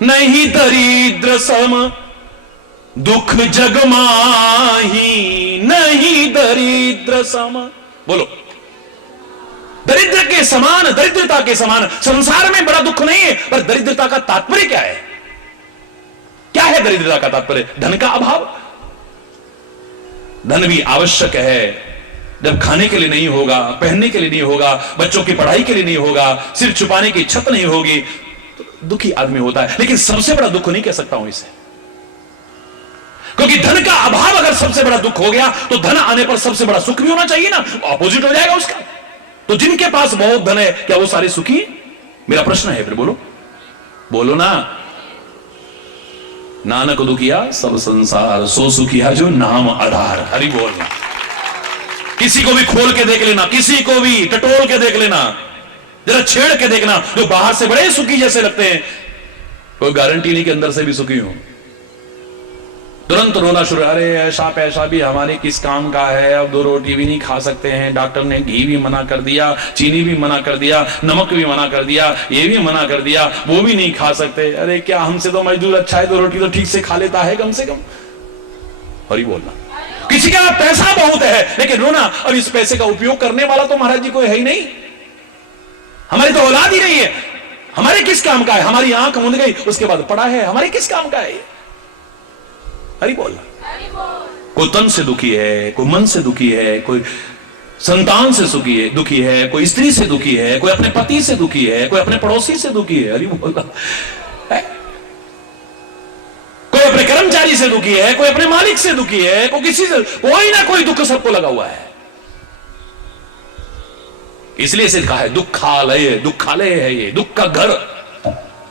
नहीं दरिद्र सम दुख जग माही, नहीं दरिद्र सम। बोलो, दरिद्र के समान, दरिद्रता के समान संसार में बड़ा दुख नहीं है। पर दरिद्रता का तात्पर्य क्या है? क्या है दरिद्रता का तात्पर्य? धन का अभाव। धन भी आवश्यक है। जब खाने के लिए नहीं होगा, पहनने के लिए नहीं होगा, बच्चों की पढ़ाई के लिए नहीं होगा, सिर छुपाने की छत नहीं होगी, तो दुखी आदमी होता है। लेकिन सबसे बड़ा दुख नहीं कह सकता हूं इसे, क्योंकि धन का अभाव अगर सबसे बड़ा दुख हो गया तो धन आने पर सबसे बड़ा सुख भी होना चाहिए ना, ऑपोजिट हो जाएगा उसका। तो जिनके पास बहुत धन है, क्या वो सारे सुखी? मेरा प्रश्न है, फिर बोलो, बोलो ना। नानक दुखिया सब संसार, सो सुखिया जो नाम आधार। हरि बोलना। किसी को भी खोल के देख लेना, किसी को भी टटोल के देख लेना, जरा छेड़ के देखना, जो बाहर से बड़े सुखी जैसे लगते हैं, कोई गारंटी नहीं कि अंदर से भी सुखी हो। तुरंत रोना शुरू, अरे ऐसा पैसा भी हमारे किस काम का है, अब 2 रोटी भी नहीं खा सकते हैं, डॉक्टर ने घी भी मना कर दिया, चीनी भी मना कर दिया, नमक भी मना कर दिया, ये भी मना कर दिया, वो भी नहीं खा सकते। अरे क्या हमसे तो मजदूर अच्छा है, 2 रोटी तो ठीक से खा लेता है कम से कम। हरी बोलना। किसी के पास पैसा बहुत है लेकिन रोना, और इस पैसे का उपयोग करने वाला तो महाराज जी कोई है ही नहीं, हमारी तो औलाद ही नहीं है, हमारे किस काम का है, हमारी आंख मुंद गई उसके बाद पड़ा है, हमारे किस काम का है। हरी बोलना। कोई तन से दुखी है, कोई मन से दुखी है, कोई संतान से दुखी है, कोई स्त्री से दुखी है, कोई अपने पति से दुखी है, कोई अपने पड़ोसी से दुखी है। हरी बोलना। कोई अपने कर्मचारी से दुखी है, कोई अपने मालिक से दुखी है, कोई किसी से, कोई ना कोई दुख सबको लगा हुआ है। इसलिए इसे कहा है दुखालय, दुखालय है ये, दुख का घर।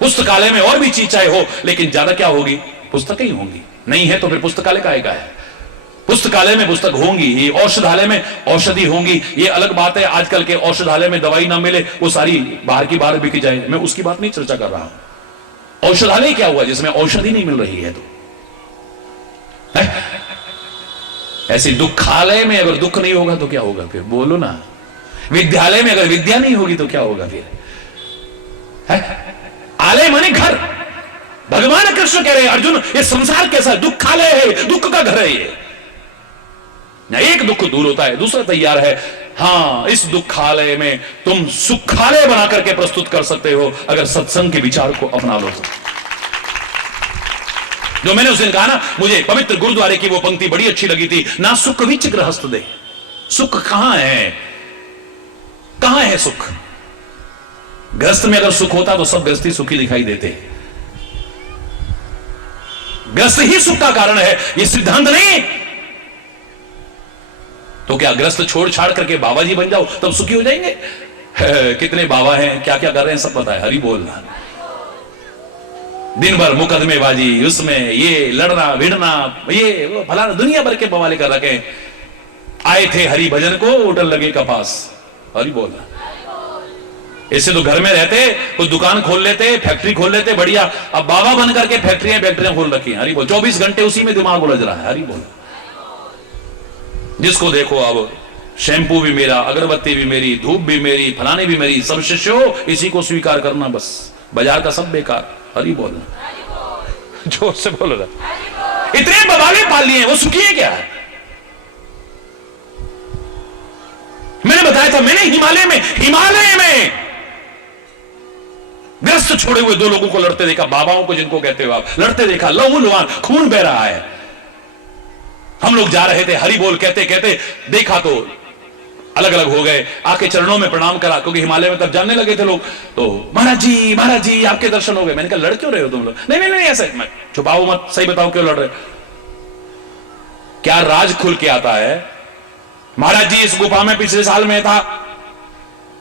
पुस्तकालय में और भी चीज चाहे हो लेकिन ज्यादा क्या होगी, पुस्तकें ही होंगी। नहीं है तो फिर पुस्तकालय काहे का है। पुस्तकालय में पुस्तक होंगी ही, औषधालय में औषधि होंगी। ये अलग बात है आजकल के औषधालय में दवाई ना मिले, वो सारी बाहर की बाहर बिक जाए, मैं उसकी बात नहीं चर्चा कर रहा हूं। औषधालय क्या हुआ जिसमें औषधि नहीं मिल रही है तो है? ऐसे दुखालय में अगर दुख नहीं होगा तो क्या होगा फिर, बोलो ना। विद्यालय में अगर विद्या नहीं होगी तो क्या होगा फिर, है? आलय माने घर। भगवान कृष्ण कह रहे हैं अर्जुन ये संसार कैसा है, दुखालय है, दुख का घर है ये। एक दुख दूर होता है दूसरा तैयार है। हां, इस दुखालय में तुम सुखालय बना करके प्रस्तुत कर सकते हो अगर सत्संग के विचार को अपना लो तो। जो मैंने उस दिन कहा ना, मुझे पवित्र गुरुद्वारे की वो पंक्ति बड़ी अच्छी लगी थी, ना सुख विच गृहस्थ दे। सुख कहां है, कहां है सुख। गृहस्थ में अगर सुख होता तो सब गृहस्थी सुखी दिखाई देते। गृहस्थ ही सुख का कारण है, ये सिद्धांत नहीं। तो क्या गृहस्थ छोड़ छाड़ करके बाबा जी बन जाओ तब सुखी हो जाएंगे। कितने बाबा हैं, क्या क्या कर रहे हैं सब पता है। हरि बोलना। दिन भर मुकदमेबाजी, उसमें ये लड़ना भिड़ना, ये वो फलाना, दुनिया भर के बवाले कर रखे। आए थे हरि भजन को, उठन लगे कपास। हरि बोलना। इससे तो घर में रहते, कुछ दुकान खोल लेते, फैक्ट्री खोल लेते, बढ़िया। अब बाबा बन करके फैक्ट्रियां खोल रखी हैं। हरि बोल। 24 घंटे उसी में दिमाग उलझ रहा है। हरि बोल। जिसको देखो अब शैम्पू भी मेरा, अगरबत्ती भी मेरी, धूप भी मेरी, फलाने भी मेरी, सब शिष्यो इसी को स्वीकार करना, बस बाजार का सब बेकार। हरि बोलना। जोर से बोल रहा। इतने बवाले पाल लिए, वो सुखी है क्या? मैंने बताया था, मैंने हिमालय में ग्रस्त छोड़े हुए 2 लोगों को लड़ते देखा, बाबाओं को जिनको कहते हो आप, लड़ते देखा, लहू लुहान खून बह रहा है। हम लोग जा रहे थे, हरि बोल कहते कहते देखा तो अलग अलग हो गए। आके चरणों में प्रणाम करा, क्योंकि हिमालय में तब जानने लगे थे लोग। तो महाराज जी आपके दर्शन हो गए। मैंने कहा लड़ क्यों रहे हो तुम लोग? नहीं ऐसे मत छुपाओ, मत, सही बताओ क्यों लड़ रहे। क्या राज खुल के आता है। महाराज जी इस गुफा में पिछले साल में था,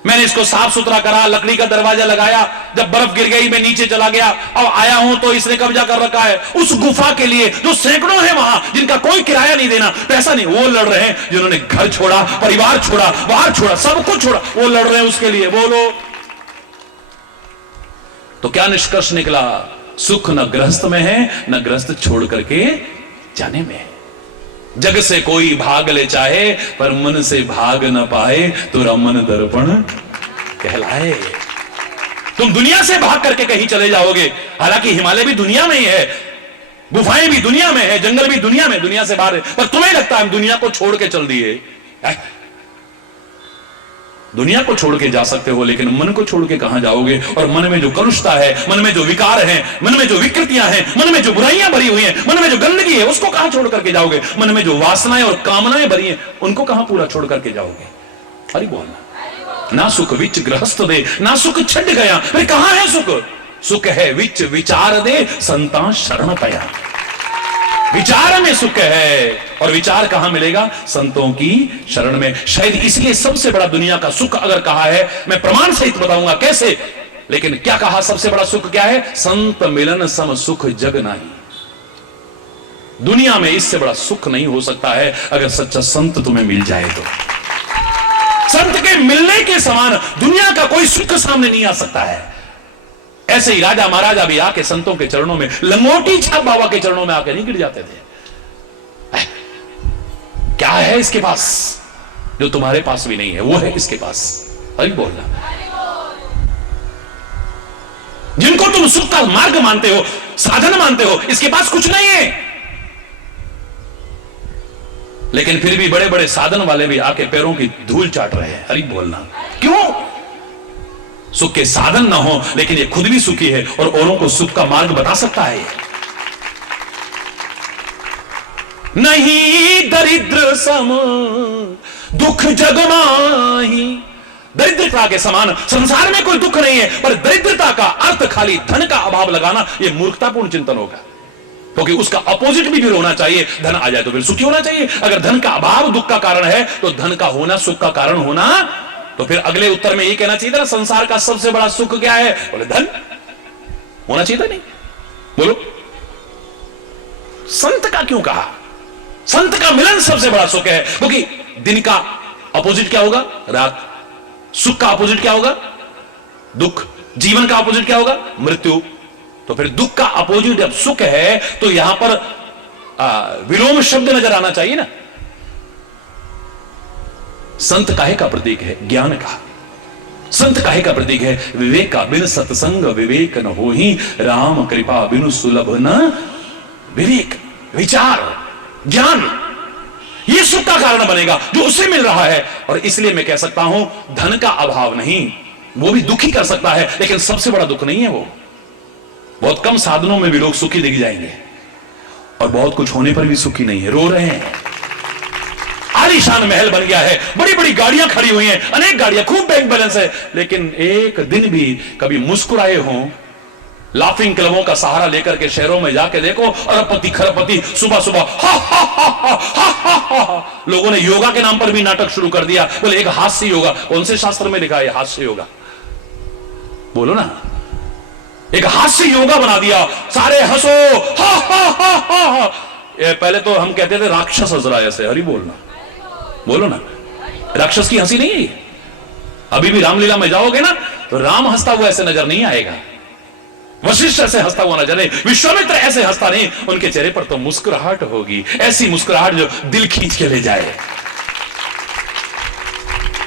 मैंने इसको साफ सुथरा करा, लकड़ी का दरवाजा लगाया, जब बर्फ गिर गई मैं नीचे चला गया, अब आया हूं तो इसने कब्जा कर रखा है उस गुफा के लिए जो सैकड़ों है वहां, जिनका कोई किराया नहीं देना, पैसा नहीं। वो लड़ रहे हैं जिन्होंने घर छोड़ा, परिवार छोड़ा, बाहर छोड़ा, सब कुछ छोड़ा, वो लड़ रहे हैं उसके लिए। बोलो तो क्या निष्कर्ष निकला? सुख न गृहस्थ में है, न गृहस्थ छोड़ करके जाने में। जग से कोई भाग ले चाहे, पर मन से भाग न पाए तो रमन दर्पण कहलाए। तुम दुनिया से भाग करके कहीं चले जाओगे, हालांकि हिमालय भी दुनिया में ही है, गुफाएं भी दुनिया में है, जंगल भी दुनिया में, दुनिया से बाहर है, पर तुम्हें लगता है हम दुनिया को छोड़ के चल दिए। दुनिया को छोड़ के जा सकते हो, लेकिन मन को छोड़ के कहां जाओगे? और मन में जो कलुषता है, मन में जो विकार है, मन में जो विकृतियां हैं, मन में जो बुराइयां भरी हुई हैं, मन में जो गंदगी है, उसको कहां छोड़ करके जाओगे? मन में जो वासनाएं और कामनाएं भरी हैं, उनको कहां पूरा छोड़ करके जाओगे? हरि बोलना। ना सुख विच गृहस्थ दे, ना सुख छट गया। फिर कहां है सुख? सुख है विच विचार दे, संता शरण पया। विचार में सुख है, और विचार कहां मिलेगा? संतों की शरण में। शायद इसलिए सबसे बड़ा दुनिया का सुख अगर कहा है, मैं प्रमाण सहित बताऊंगा कैसे, लेकिन क्या कहा सबसे बड़ा सुख क्या है? संत मिलन सम सुख जग नहीं। दुनिया में इससे बड़ा सुख नहीं हो सकता है अगर सच्चा संत तुम्हें मिल जाए तो। संत के मिलने के समान दुनिया का कोई सुख सामने नहीं आ सकता है। ऐसे ही राजा महाराजा भी आके संतों के चरणों में, लंगोटी छाप बाबा के चरणों में आके नहीं गिर जाते थे। क्या है इसके पास जो तुम्हारे पास भी नहीं है? वो है इसके पास। हरि बोलना। जिनको तुम सुख का मार्ग मानते हो, साधन मानते हो, इसके पास कुछ नहीं है, लेकिन फिर भी बड़े बड़े साधन वाले भी आके पैरों की धूल चाट रहे हैं। हरि बोलना। क्यों? सुख के साधन ना हो, लेकिन ये खुद भी सुखी है और औरों को सुख का मार्ग बता सकता है। नहीं दरिद्र सम दुख जग माही। दरिद्रता के समान संसार में कोई दुख नहीं है, पर दरिद्रता का अर्थ खाली धन का अभाव लगाना यह मूर्खतापूर्ण चिंतन होगा, क्योंकि उसका अपोजिट भी फिर होना चाहिए। धन आ जाए तो फिर सुखी होना चाहिए। अगर धन का अभाव दुख का कारण है, तो धन का होना सुख का कारण होना, तो फिर अगले उत्तर में यही कहना चाहिए था, संसार का सबसे बड़ा सुख क्या है? बोले धन। होना चाहिए था नहीं? बोलो, संत का क्यों कहा? संत का मिलन सबसे बड़ा सुख है, क्योंकि दिन का अपोजिट क्या होगा? रात। सुख का अपोजिट क्या होगा? दुख। जीवन का अपोजिट क्या होगा? मृत्यु। तो फिर दुख का अपोजिट जब सुख है, तो यहां पर विलोम शब्द नजर आना चाहिए ना। संत काहे का प्रतीक है? ज्ञान का। संत काहे का प्रतीक है? विवेक का। बिन सत्संग विवेक न होहि, राम कृपा बिनु सुलभ न विवेक। विचार, ज्ञान, ये सुख का कारण बनेगा जो उसे मिल रहा है। और इसलिए मैं कह सकता हूं, धन का अभाव नहीं, वो भी दुखी कर सकता है, लेकिन सबसे बड़ा दुख नहीं है वो। बहुत कम साधनों में भी लोग सुखी दिख जाएंगे, और बहुत कुछ होने पर भी सुखी नहीं है, रो रहे हैं। आलीशान महल बन गया है, बड़ी बड़ी गाड़ियां खड़ी हुई हैं, अनेक गाड़ियां, खूब बैंक बैलेंस है, लेकिन एक दिन भी कभी मुस्कुराए हों, लाफिंग क्लबों का सहारा लेकर के शहरों में जाके देखो, अरबपति खरबपति सुबह सुबह हा हा हा हा हा हा हा। लोगों ने योगा के नाम पर भी नाटक शुरू कर दिया। बोले एक हास्य योगा। कौन से शास्त्र में लिखा है हास्य योगा? बोलो ना। एक हास्य योगा बना दिया, सारे हंसो, हा हा हा हा हा। पहले तो हम कहते थे राक्षस हंस रहा है ऐसे। हरि बोलना। बोलो ना। राक्षस की हंसी नहीं है। अभी भी रामलीला में जाओगे ना, तो राम हंसता हुआ ऐसे नजर नहीं आएगा, वशिष्ठ ऐसे हंसता हुआ नजर नहीं, विश्वामित्र ऐसे हंसता नहीं। उनके चेहरे पर तो मुस्कुराहट होगी, ऐसी मुस्कुराहट जो दिल खींच के ले जाए।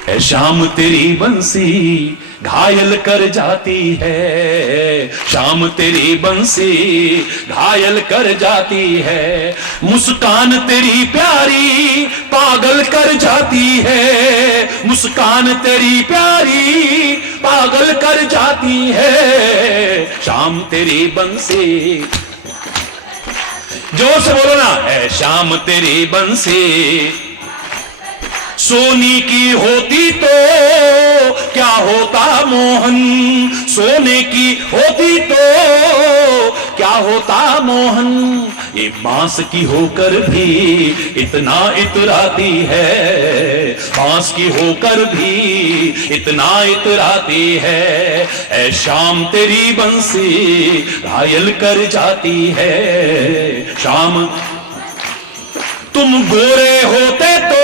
ऐ शाम तेरी बंसी घायल कर जाती है, शाम तेरी बंसी घायल कर जाती है, मुस्कान तेरी प्यारी पागल कर जाती है, मुस्कान तेरी प्यारी पागल कर जाती है, शाम तेरी बंसी। जोर से बोलो ना। है शाम तेरी बंसी सोनी की होती तो क्या होता मोहन, सोने की होती तो क्या होता मोहन, ये बांस की होकर भी इतना इतराती है, बांस की होकर भी इतना इतराती है, ऐ शाम तेरी बंसी घायल कर जाती है, शाम। तुम गोरे होते तो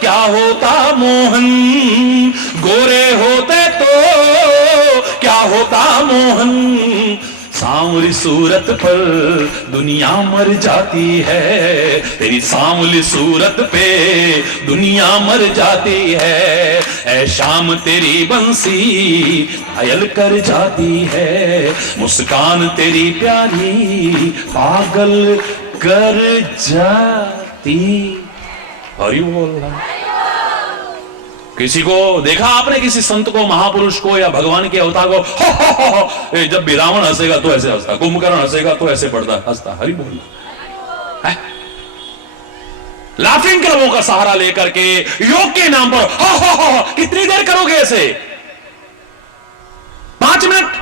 क्या होता मोहन, गोरे होते तो क्या होता मोहन, सांवली सूरत पर दुनिया मर जाती है, तेरी सांवली सूरत पे दुनिया मर जाती है, ऐ शाम तेरी बंसी घायल कर जाती है, मुस्कान तेरी प्यारी पागल कर जाती। हरि बोल। किसी को देखा आपने, किसी संत को, महापुरुष को या भगवान के अवतार को, हो, हो, जब भी रावण हंसेगा तो ऐसे हंसता, कुंभकर्ण हंसेगा तो ऐसे पड़ता हंसता? हरि बोलना। लाफिंग क्लबों का सहारा लेकर के योग के नाम पर हो, हो, कितनी देर करोगे ऐसे? 5 मिनट,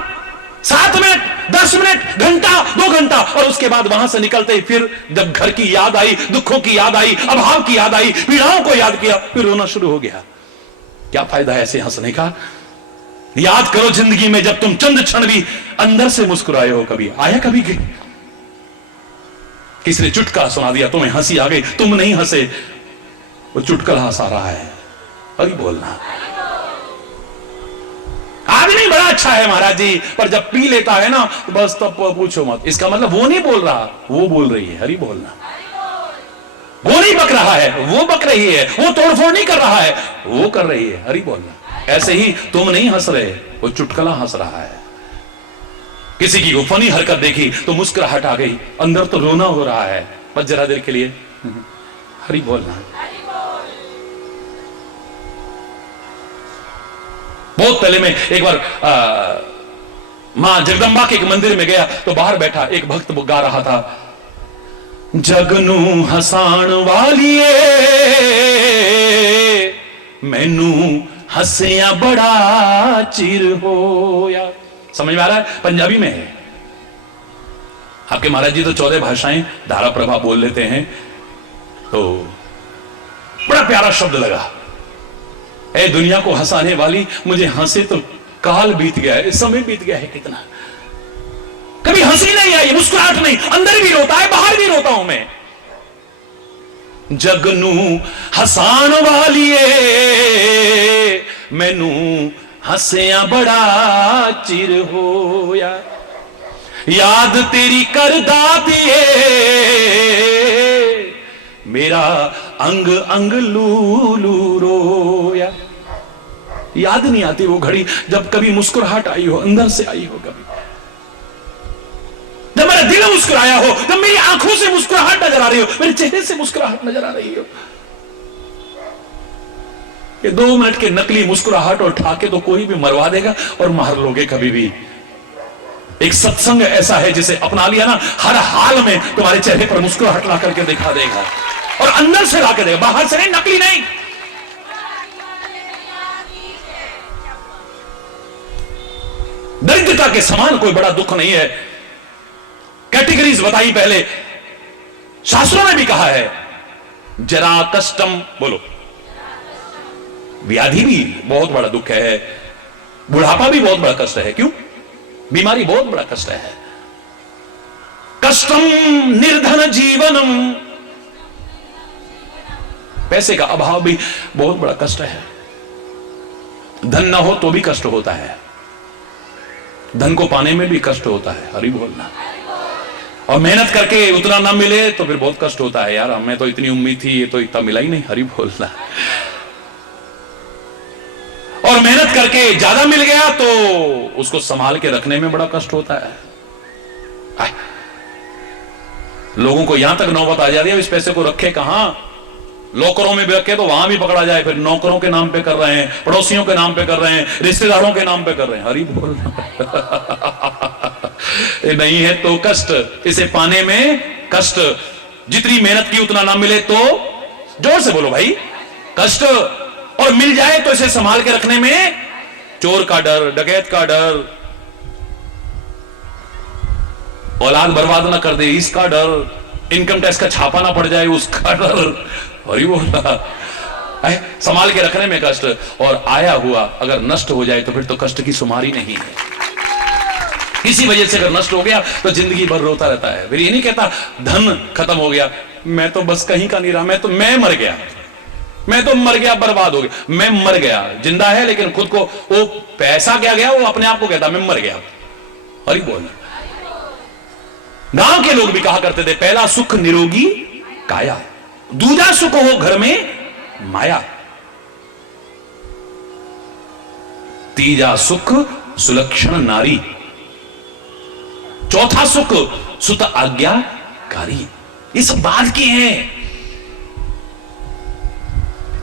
7 मिनट, 10 मिनट, घंटा, 2 घंटा, और उसके बाद वहां से निकलते ही फिर जब घर की याद आई, दुखों की याद आई, अभाव की याद आई, पीड़ाओं को याद किया, फिर रोना शुरू हो गया। क्या फायदा है ऐसे हंसने का? याद करो जिंदगी में जब तुम चंद क्षण भी अंदर से मुस्कुराए हो। कभी आया कभी कि किसी ने चुटकुला सुना दिया, तुम्हें हंसी आ गई, तुम नहीं हंसे, वो चुटकुला हंसा रहा है। अभी बोलना। आदमी बड़ा अच्छा है महाराज जी, पर जब पी लेता है ना तो बस तब पूछो मत। इसका मतलब वो नहीं बोल रहा, वो बोल रही है। हरि बोलना। वो नहीं बक रहा है, वो बक रही है। वो तोड़फोड़ नहीं कर रहा है, वो कर रही है। हरि बोलना। ऐसे ही तुम नहीं हंस रहे, वो चुटकुला हंस रहा है। किसी की फनी हरकत देखी तो मुस्कुराहट आ गई, अंदर तो रोना हो रहा है, बस जरा देर के लिए हरि बोलना। बहुत पहले मैं एक बार मां जगदंबा के एक मंदिर में गया तो बाहर बैठा एक भक्त गा रहा था, जगनू हसाण वालिए मैनू हसिया बड़ा चिर होया। समझ में आ रहा है? पंजाबी में है। आपके महाराज जी तो 14 भाषाएं धारा प्रभा बोल लेते हैं, तो बड़ा प्यारा शब्द लगा, ए दुनिया को हंसाने वाली, मुझे हंसे तो काल बीत गया है, समय बीत गया है कितना। कभी हंसी नहीं आई, मुस्कुराहट नहीं, अंदर भी रोता है, बाहर भी रोता हूं मैं। जगनू हसान वालिए मैनू हसिया बड़ा चिर होया, याद तेरी करदा पिए मेरा अंग अंग लूलू रोया। याद नहीं आती वो घड़ी जब कभी मुस्कुराहट आई हो, अंदर से आई हो, कभी जब मेरा दिल मुस्कुराया हो, जब मेरी आंखों से मुस्कुराहट नजर आ रही हो, मेरे चेहरे से मुस्कुराहट नजर आ रही हो। ये 2 मिनट के नकली मुस्कुराहट और ठाके तो कोई भी मरवा देगा और मार लोगे कभी भी। एक सत्संग ऐसा है जिसे अपना लिया ना, हर हाल में तुम्हारे चेहरे पर मुस्कुराहट ला करके दिखा देगा और अंदर से ला के देगा, बाहर से नहीं, नकली नहीं। दरिद्रता के समान कोई बड़ा दुख नहीं है। कैटेगरीज बताई पहले, शास्त्रों में भी कहा है, जरा कष्टम, बोलो, व्याधि भी बहुत बड़ा दुख है, बुढ़ापा भी बहुत बड़ा कष्ट है। क्यों? बीमारी बहुत बड़ा कष्ट है। कष्टम निर्धन जीवनम, पैसे का अभाव भी बहुत बड़ा कष्ट है। धन ना हो तो भी कष्ट होता है, धन को पाने में भी कष्ट होता है। हरि बोलना। और मेहनत करके उतना ना मिले तो फिर बहुत कष्ट होता है, यार हमें तो इतनी उम्मीद थी, ये तो इतना मिला ही नहीं। हरि बोलना। और मेहनत करके ज्यादा मिल गया तो उसको संभाल के रखने में बड़ा कष्ट होता है। लोगों को यहां तक नौबत आ जाती है, इस पैसे को रखे कहां, लॉकरों में भी रखे तो वहां भी पकड़ा जाए, फिर नौकरों के नाम पे कर रहे हैं, पड़ोसियों के नाम पे कर रहे हैं, रिश्तेदारों के नाम पे कर रहे हैं। हरि बोल। नहीं है तो कष्ट, इसे पाने में कष्ट, जितनी मेहनत की उतना ना मिले तो, जोर से बोलो भाई, कष्ट, और मिल जाए तो इसे संभाल के रखने में चोर का डर, डकैत का डर, औलाद बर्बाद ना कर दे इसका डर, इनकम टैक्स का छापा ना पड़ जाए उसका डर। हरि बोल। संभाल के रखने में कष्ट, और आया हुआ अगर नष्ट हो जाए तो फिर तो कष्ट की शुमारी नहीं है। किसी वजह से अगर नष्ट हो गया तो जिंदगी भर रोता रहता है। फिर ये नहीं कहता धन खत्म हो गया, मैं तो बस कहीं का नहीं रहा, मैं मर गया, मैं तो मर गया, बर्बाद हो गया, मैं मर गया। जिंदा है लेकिन खुद को, वो पैसा क्या गया, वो अपने आप को कहता मैं मर गया। हरि बोल। गांव के लोग भी कहा करते थे, पहला सुख निरोगी काया, दूजा सुख हो घर में माया, तीजा सुख सुलक्षण नारी, चौथा सुख सुत आज्ञाकारी। ये सब बात की है।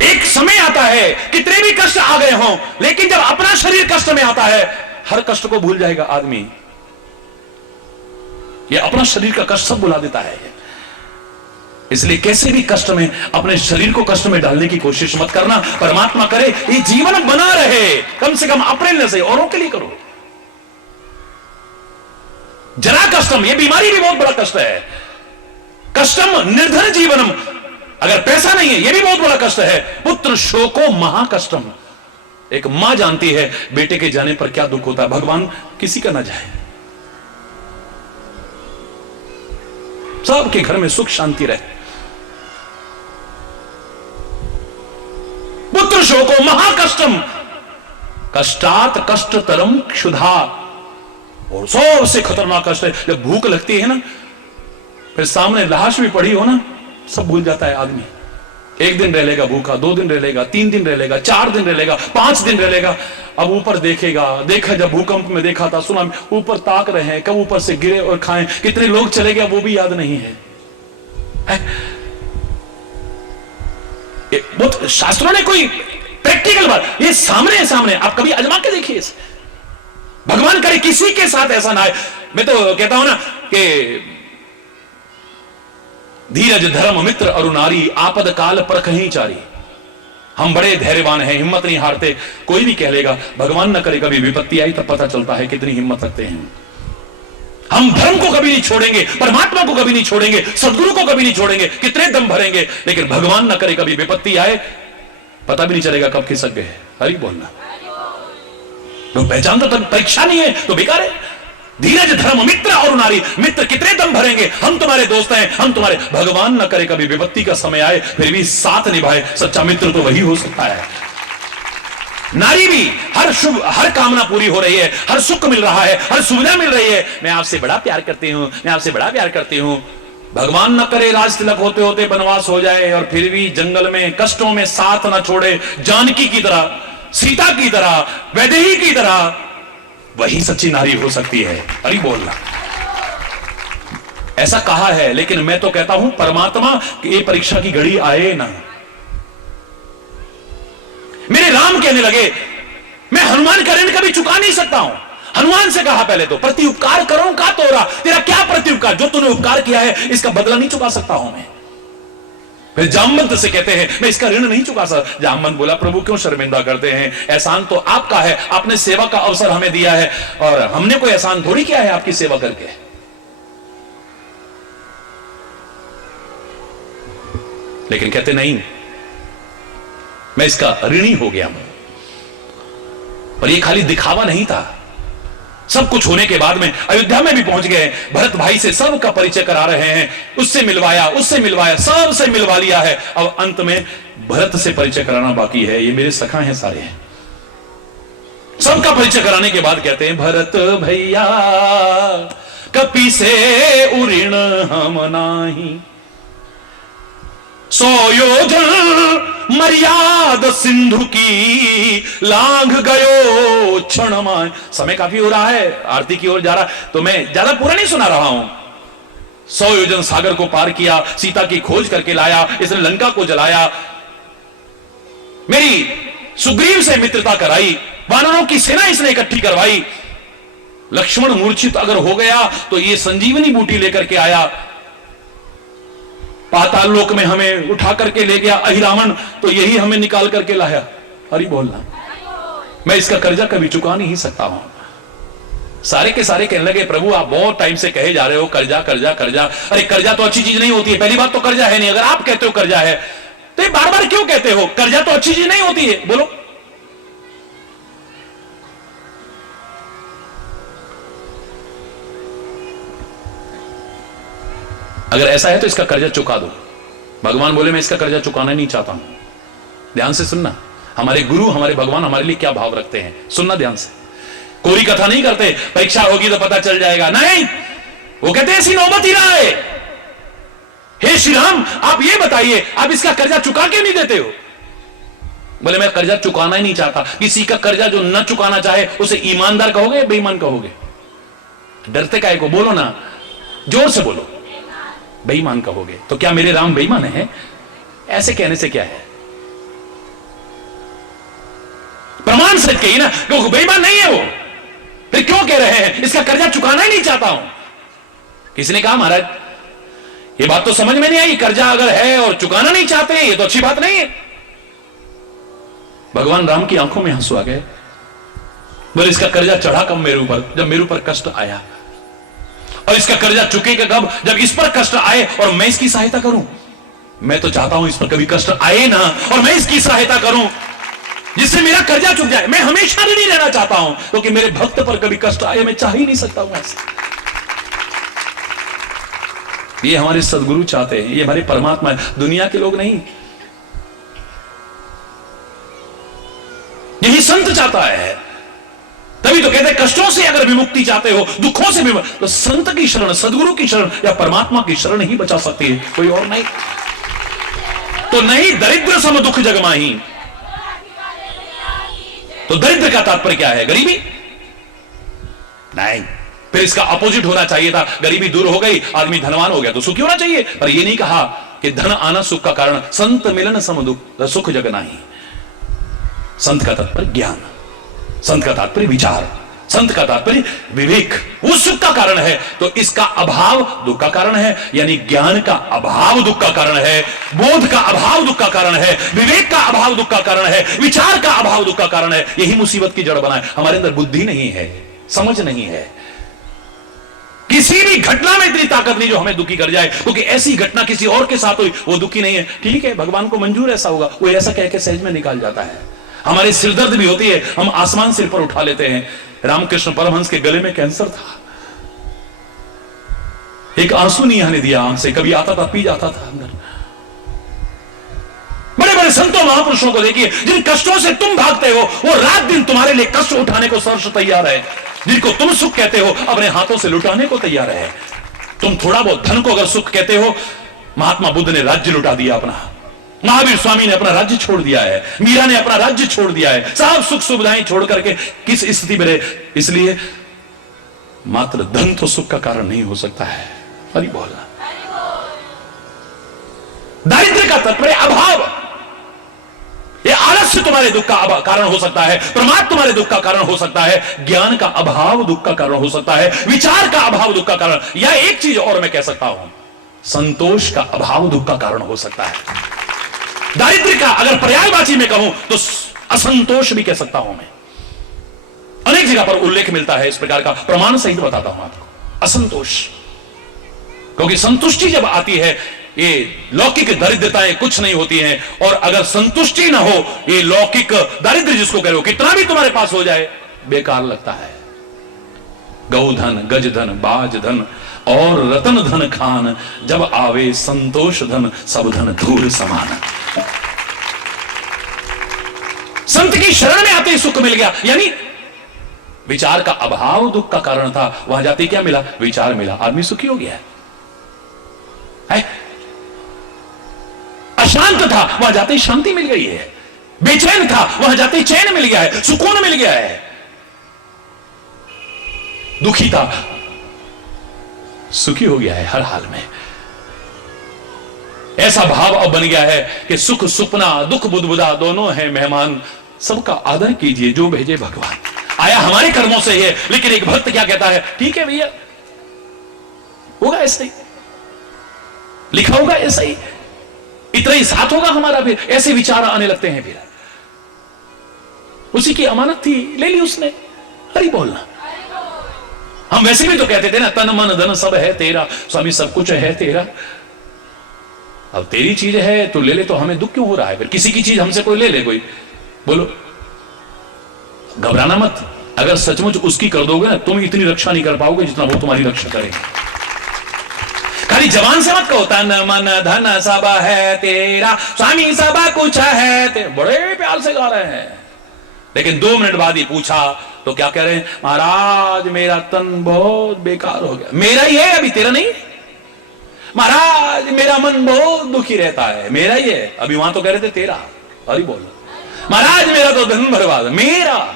एक समय आता है, कितने भी कष्ट आ गए हों, लेकिन जब अपना शरीर कष्ट में आता है, हर कष्ट को भूल जाएगा आदमी। ये अपना शरीर का कष्ट सब भुला देता है। इसलिए कैसे भी कष्ट में अपने शरीर को कष्ट में डालने की कोशिश मत करना। परमात्मा करे ये जीवन बना रहे, कम से कम अपने लिए से, औरों के लिए करो। जरा कष्टम, ये बीमारी भी बहुत बड़ा कष्ट है। कष्टम निर्धन जीवनम, अगर पैसा नहीं है, यह भी बहुत बड़ा कष्ट है। पुत्र शोको महाकष्टम, एक मां जानती है बेटे के जाने पर क्या दुख होता है। भगवान किसी का ना जाए, सबके घर में सुख शांति रहे। पुत्र शोको महाकष्टम, कष्टात कष्टतरम क्षुधा, और सबसे खतरनाक कष्ट है जब भूख लगती है ना, फिर सामने लाश भी पड़ी हो ना, सब भूल जाता है आदमी। एक दिन रह लेगा भूखा, 2 दिन रह लेगा, 3 दिन रह लेगा, 4 दिन रह लेगा, 5 दिन रह लेगा। अब ऊपर देखेगा, देखा जब भूकंप में देखा था, सुना, ऊपर ताक रहे हैं, कब ऊपर से गिरे और खाएं, कितने लोग चले गए वो भी याद नहीं है। बहुत शास्त्रों ने कोई प्रैक्टिकल बात, ये सामने सामने आप कभी आजमा के देखिए। भगवान करे किसी के साथ ऐसा ना है। मैं तो कहता हूं ना कि धीरज धर्म मित्र अरु नारी, आपद काल पर कहीं चारी। हम बड़े धैर्यवान हैं, हिम्मत नहीं हारते। कोई भी कह लेगा, भगवान न करे कभी विपत्ति आई तब पता चलता है कितनी हिम्मत रखते हैं। हम धर्म को कभी नहीं छोड़ेंगे, परमात्मा को कभी नहीं छोड़ेंगे, सदगुरु को कभी नहीं छोड़ेंगे, कितने दम भरेंगे, लेकिन भगवान न करे कभी विपत्ति आए, पता भी नहीं चलेगा कब खिसक गए। हरि बोलना। तो पहचान तो परीक्षा नहीं है तो बेकार है। धीरज धर्म मित्र और नारी, मित्र कितने दम भरेंगे, हम तुम्हारे दोस्त हैं, हम तुम्हारे, भगवान न करे कभी विपत्ति का समय आए फिर भी साथ निभाए, सच्चा मित्र तो वही हो सकता है। नारी भी हर शुभ, हर कामना पूरी हो रही है, हर सुख मिल रहा है, हर सुविधा मिल रही है, मैं आपसे बड़ा प्यार करती हूं, मैं आपसे बड़ा प्यार करती हूं। भगवान न करे राज तिलक होते होते वनवास हो जाए और फिर भी जंगल में कष्टों में साथ न छोड़े, जानकी की तरह, सीता की तरह, वैदेही की तरह, वही सच्ची नारी हो सकती है। अरे बोलना। ऐसा कहा है, लेकिन मैं तो कहता हूं परमात्मा कि ये परीक्षा की घड़ी आए ना। मेरे राम कहने लगे, मैं हनुमान का ऋण कभी चुका नहीं सकता हूं। हनुमान से कहा पहले तो, प्रति उपकार करो का तोरा, तेरा क्या प्रति उपकार, जो तूने उपकार किया है इसका बदला नहीं चुका सकता हूं मैं। फिर जामवंत से कहते हैं, मैं इसका ऋण नहीं चुका सकता। जामवंत बोला, प्रभु क्यों शर्मिंदा करते हैं, एहसान तो आपका है, आपने सेवा का अवसर हमें दिया है और हमने कोई एहसान थोड़ी किया है आपकी सेवा करके। लेकिन कहते नहीं, मैं इसका ऋणी हो गया हूं। और ये खाली दिखावा नहीं था, सब कुछ होने के बाद में अयोध्या में भी पहुंच गए, भरत भाई से सबका परिचय करा रहे हैं, उससे मिलवाया, सबसे मिलवा लिया है। अब अंत में भरत से परिचय कराना बाकी है। ये मेरे सखा हैं सारे हैं। सबका परिचय कराने के बाद कहते हैं, भरत भैया कपि से उऋण हम नाही, 100 योजन मर्याद सिंधु की, लांघ गयो क्षण माय। समय काफी हो रहा है, आरती की ओर जा रहा, तो मैं ज्यादा पूरा नहीं सुना रहा हूं। 100 योजन सागर को पार किया, सीता की खोज करके लाया, इसने लंका को जलाया, मेरी सुग्रीव से मित्रता कराई, वानरों की सेना इसने इकट्ठी करवाई, लक्ष्मण मूर्छित अगर हो गया तो ये संजीवनी बूटी लेकर के आया, पाताल लोक में हमें उठा करके ले गया अहिरावण, तो यही हमें निकाल करके लाया। अरे बोलना, मैं इसका कर्जा कभी चुका नहीं सकता हूं। सारे के सारे कहने लगे, प्रभु आप बहुत टाइम से कहे जा रहे हो कर्जा कर्जा कर्जा। अरे कर्जा तो अच्छी चीज नहीं होती है, पहली बात तो कर्जा है नहीं। अगर आप कहते हो कर्जा है तो ये बार बार क्यों कहते हो, कर्जा तो अच्छी चीज नहीं होती है, बोलो। अगर ऐसा है तो इसका कर्जा चुका दो। भगवान बोले, मैं इसका कर्जा चुकाना नहीं चाहता हूं। ध्यान से सुनना, हमारे गुरु, हमारे भगवान हमारे लिए क्या भाव रखते हैं, सुनना ध्यान से। कोरी कथा नहीं करते, परीक्षा होगी तो पता चल जाएगा, नहीं। वो कहते हैं ऐसी नौबत ही ना आए। हे श्री राम, आप ये बताइए, आप इसका कर्जा चुका क्यों नहीं देते हो? बोले, मैं कर्जा चुकाना ही नहीं चाहता। किसी का कर्जा जो न चुकाना चाहे उसे ईमानदार कहोगे, बेईमान कहोगे? डरते काहे को, बोलो ना, जोर से बोलो। बेईमान कहोगे। तो क्या मेरे राम बेईमान है? ऐसे कहने से क्या है, प्रमाण सच कही ना, क्योंकि बेईमान नहीं है वो। फिर क्यों कह रहे हैं इसका कर्जा चुकाना ही नहीं चाहता हूं? किसी ने कहा, महाराज ये बात तो समझ में नहीं आई, कर्जा अगर है और चुकाना नहीं चाहते ये तो अच्छी बात नहीं है। भगवान राम की आंखों में आंसू आ गए। बोले, इसका कर्जा चढ़ा कब मेरे ऊपर, जब मेरे ऊपर कष्ट आया, और इसका कर्जा चुकेगा कब, जब इस पर कष्ट आए और मैं इसकी सहायता करूं। मैं तो चाहता हूं इस पर कभी कष्ट आए ना और मैं इसकी सहायता करूं, जिससे मेरा कर्जा चुक जाए। मैं हमेशा ऋणी रहना चाहता हूं, क्योंकि मेरे भक्त पर कभी कष्ट आए मैं चाह ही नहीं सकता हूं ऐसे। ये हमारे सदगुरु चाहते हैं, ये हमारे परमात्मा है, दुनिया के लोग नहीं। यही संत चाहता है। तभी तो कहते हैं, कष्टों से अगर विमुक्ति चाहते हो, दुखों से विमुक्ति, तो संत की शरण, सदगुरु की शरण या परमात्मा की शरण ही बचा सकती है, कोई और नहीं। तो नहीं दरिद्र सम दुख जग माही। तो दरिद्र का तात्पर्य क्या है? गरीबी? नहीं, फिर इसका अपोजिट होना चाहिए था, गरीबी दूर हो गई, आदमी धनवान हो गया तो सुखी होना चाहिए। पर यह नहीं कहा कि धन आना सुख का कारण, संत मिलन सम दुख सुख जग नाही। संत का तात्पर्य ज्ञान, संत का तात्पर्य विचार, संत का तात्पर्य विवेक, वो सुख का कारण है। तो इसका अभाव दुख का कारण है, यानी ज्ञान का अभाव दुख का कारण है, बोध का अभाव दुख का कारण है, विवेक का अभाव दुख का कारण है, विचार का अभाव दुख का कारण है। यही मुसीबत की जड़ बना है। हमारे अंदर बुद्धि नहीं है, समझ नहीं है, किसी भी घटना में इतनी ताकत नहीं जो हमें दुखी कर जाए, क्योंकि ऐसी घटना किसी और के साथ हुई वो दुखी नहीं है। ठीक है, भगवान को मंजूर ऐसा होगा, वो ऐसा कह के सहज में निकाल जाता है। हमारे सिरदर्द भी होती है, हम आसमान सिर पर उठा लेते हैं। रामकृष्ण परमहंस के गले में कैंसर था, एक आंसू नहीं आने दिया आंख से, कभी आता था पी जाता था अंदर। बड़े बड़े संतों महापुरुषों को देखिए, जिन कष्टों से तुम भागते हो वो रात दिन तुम्हारे लिए कष्ट उठाने को सर्वस्व तैयार है। जिनको तुम सुख कहते हो अपने हाथों से लुटाने को तैयार है। तुम थोड़ा बहुत धन को अगर सुख कहते हो, महात्मा बुद्ध ने राज्य लुटा दिया अपना, महावीर स्वामी ने अपना राज्य छोड़ दिया है, मीरा ने अपना राज्य छोड़ दिया है, सब सुख सुविधाएं छोड़ करके किस स्थिति में रहे। इसलिए मात्र धन तो सुख का कारण नहीं हो सकता है। हरि बोलना। दारिद्र्य का तात्पर्य अभाव, ये आलस्य तुम्हारे दुख का कारण हो सकता है, प्रमाद तुम्हारे दुख का कारण हो सकता है, ज्ञान का अभाव दुख का कारण हो सकता है, विचार का अभाव दुख का कारण, या एक चीज और मैं कह सकता हूं, संतोष का अभाव दुख का कारण हो सकता है। दारिद्र्य का अगर पर्यायवाची में कहूं तो असंतोष भी कह सकता हूं मैं। अनेक जगह पर उल्लेख मिलता है इस प्रकार का, प्रमाण सहित बताता हूं आपको। असंतोष, क्योंकि संतुष्टि जब आती है, ये लौकिक दरिद्रताएं कुछ नहीं होती हैं, और अगर संतुष्टि ना हो, ये लौकिक दारिद्र्य जिसको कह रहे हो, कितना भी तुम्हारे पास हो जाए बेकार लगता है। गौधन, गजधन, बाजधन और रतन धन खान, जब आवे संतोष धन, सब धन धूल समान। संत की शरण में आते ही सुख मिल गया, यानी विचार का अभाव दुख का कारण था, वहां जाते क्या मिला? विचार मिला, आदमी सुखी हो गया है। अशांत था, वहां जाते ही शांति मिल गई है। बेचैन था, वहां जाते ही चैन मिल गया है, सुकून मिल गया है। दुखी था, सुखी हो गया है हर हाल में। ऐसा भाव अब बन गया है कि सुख सुपना, दुख बुदबुदा दोनों है मेहमान, सबका आदर कीजिए जो भेजे भगवान। आया हमारे कर्मों से है, लेकिन एक भक्त क्या कहता है? ठीक है भैया, होगा ऐसा ही, लिखा होगा ऐसा ही, इतना ही साथ होगा हमारा। फिर ऐसे विचार आने लगते हैं, फिर उसी की अमानत थी, ले ली उसने। हरि बोलना। हम वैसे भी तो कहते थे ना, तन मन धन सब है तेरा, स्वामी सब कुछ है तेरा। अब तेरी चीज है तो ले ले, तो हमें दुख क्यों हो रहा है? फिर किसी की चीज हमसे कोई ले ले, कोई बोलो, घबराना मत। अगर सचमुच उसकी कर दोगे ना, तुम इतनी रक्षा नहीं कर पाओगे जितना वो तुम्हारी रक्षा करेगा। खाली जवान से मत कहो तन मन धन सब है तेरा, स्वामी सब कुछ है तेरा, बड़े प्यार से गा रहे हैं, लेकिन 2 मिनट बाद ही पूछा तो क्या कह रहे हैं? महाराज मेरा तन बहुत बेकार हो गया। मेरा ही है, अभी तेरा नहीं। महाराज मेरा मन बहुत दुखी रहता है, मेरा ही है, अभी वहां तो कह रहे थे तेरा। अरे बोलो, महाराज मेरा तो धन बर्बाद, मेरा।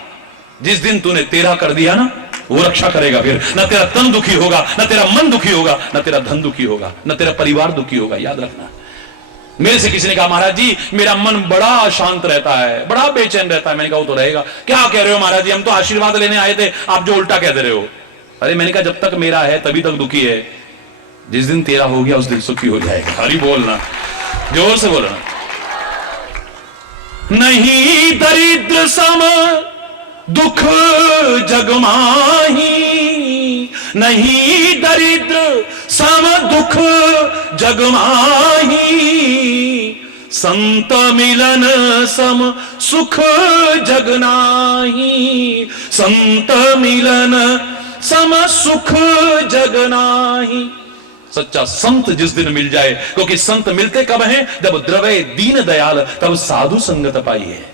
जिस दिन तूने तेरा कर दिया ना, वो रक्षा करेगा। फिर न तेरा तन दुखी होगा, न तेरा मन दुखी होगा, न तेरा धन दुखी होगा, न तेरा परिवार दुखी होगा। याद रखना। मेरे से किसी ने कहा, महाराज जी मेरा मन बड़ा अशांत रहता है, बड़ा बेचैन रहता है। मैंने कहा वो तो रहेगा। क्या कह रहे हो महाराज जी, हम तो आशीर्वाद लेने आए थे, आप जो उल्टा कह दे रहे हो। अरे मैंने कहा जब तक मेरा है तभी तक दुखी है, जिस दिन तेरा हो गया उस दिन सुखी हो जाएगा। हरि बोलना, जोर से बोलना। नहीं दरिद्र सम दुख जग माही, नहीं दरिद्र सम दुख जग माही, संत मिलन सम सुख जग नाही, संत मिलन सम सुख जग नाही। सच्चा संत जिस दिन मिल जाए, क्योंकि संत मिलते कब हैं? जब द्रवे दीन दयाल, तब साधु संगत पाइए।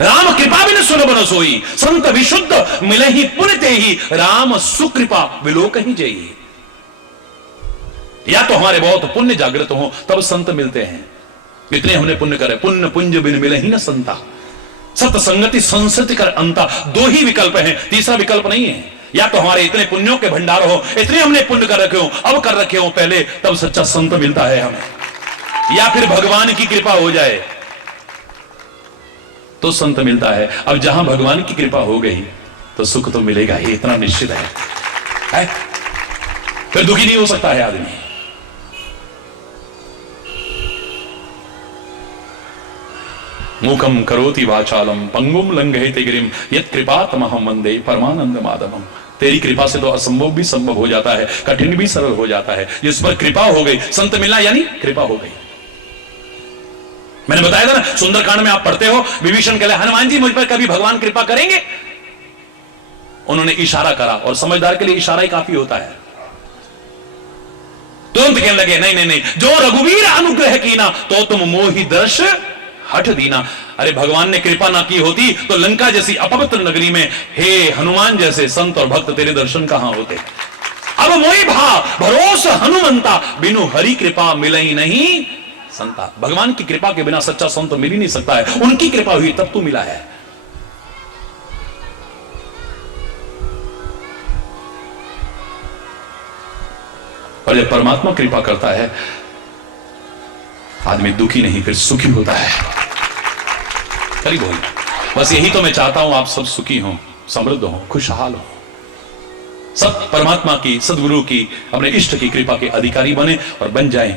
राम कृपा बिन सुलभ न सोई, संत विशुद्ध मिले ही पुण्य ते ही, राम सुकृपा विलोक ही जई। या तो हमारे बहुत पुण्य जागृत हो तब संत मिलते हैं। इतने हमने पुण्य करे, पुण्य पुंज बिन मिले ही न संता, सत्संगति संस्कृति कर अंता। दो ही विकल्प हैं, तीसरा विकल्प नहीं है। या तो हमारे इतने पुण्यों के भंडार हो, इतने हमने पुण्य कर रखे हो, अब कर रखे हो पहले, तब सच्चा संत मिलता है हमें, या फिर भगवान की कृपा हो जाए तो संत मिलता है। अब जहां भगवान की कृपा हो गई तो सुख तो मिलेगा ही, इतना निश्चित है? फिर दुखी नहीं हो सकता है आदमी। मूकम करोति वाचालम पंगुम लंघयते गिरिम यत् कृपातमहं वंदे परमानंद माधवम। तेरी कृपा से तो असंभव भी संभव हो जाता है, कठिन भी सरल हो जाता है। जिस पर कृपा हो गई, संत मिलना यानी कृपा हो गई। मैंने बताया था ना, सुंदरकांड में आप पढ़ते हो, विभीषण कहले हनुमान जी मुझ पर कभी भगवान कृपा करेंगे? उन्होंने इशारा करा, और समझदार के लिए इशारा ही काफी होता है। तुरंत कहने लगे नहीं नहीं नहीं, जो रघुवीर अनुग्रह कीना तो तुम मोहि दर्श हट दीना। अरे भगवान ने कृपा ना की होती तो लंका जैसी अपवित्र नगरी में हे हनुमान जैसे संत और भक्त तेरे दर्शन कहां होते। अब मोहि भा भरोस हनुमंता, बिनु हरि कृपा मिले ही नहीं संता। भगवान की कृपा के बिना सच्चा संत मिल ही नहीं सकता है, उनकी कृपा हुई तब तू मिला है। और जब परमात्मा कृपा करता है, आदमी दुखी नहीं फिर सुखी होता है। करी बोल, बस यही तो मैं चाहता हूं, आप सब सुखी हो, समृद्ध हो, खुशहाल हो, सब परमात्मा की, सदगुरु की, अपने इष्ट की कृपा के अधिकारी बने और बन जाएं।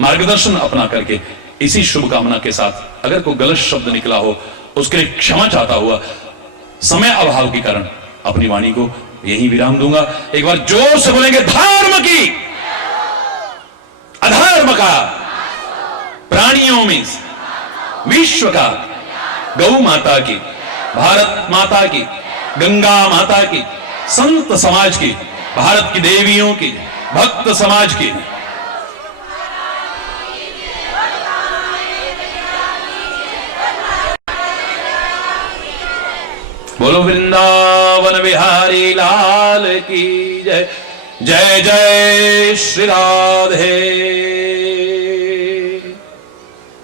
मार्गदर्शन अपना करके इसी शुभकामना के साथ, अगर कोई गलत शब्द निकला हो उसके लिए क्षमा चाहता हुआ, समय अभाव के कारण अपनी वाणी को यही विराम दूंगा। एक बार जोर से बोलेंगे, धर्म की अधर्म का, प्राणियों में विश्व का, गौ माता की, भारत माता की, गंगा माता की, संत समाज की, भारत की देवियों की, भक्त समाज की। बोलो वृंदावन बिहारी लाल की जय। जय जय श्री राधे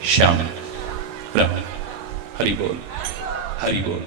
श्याम। हरि बोल, हरि बोल।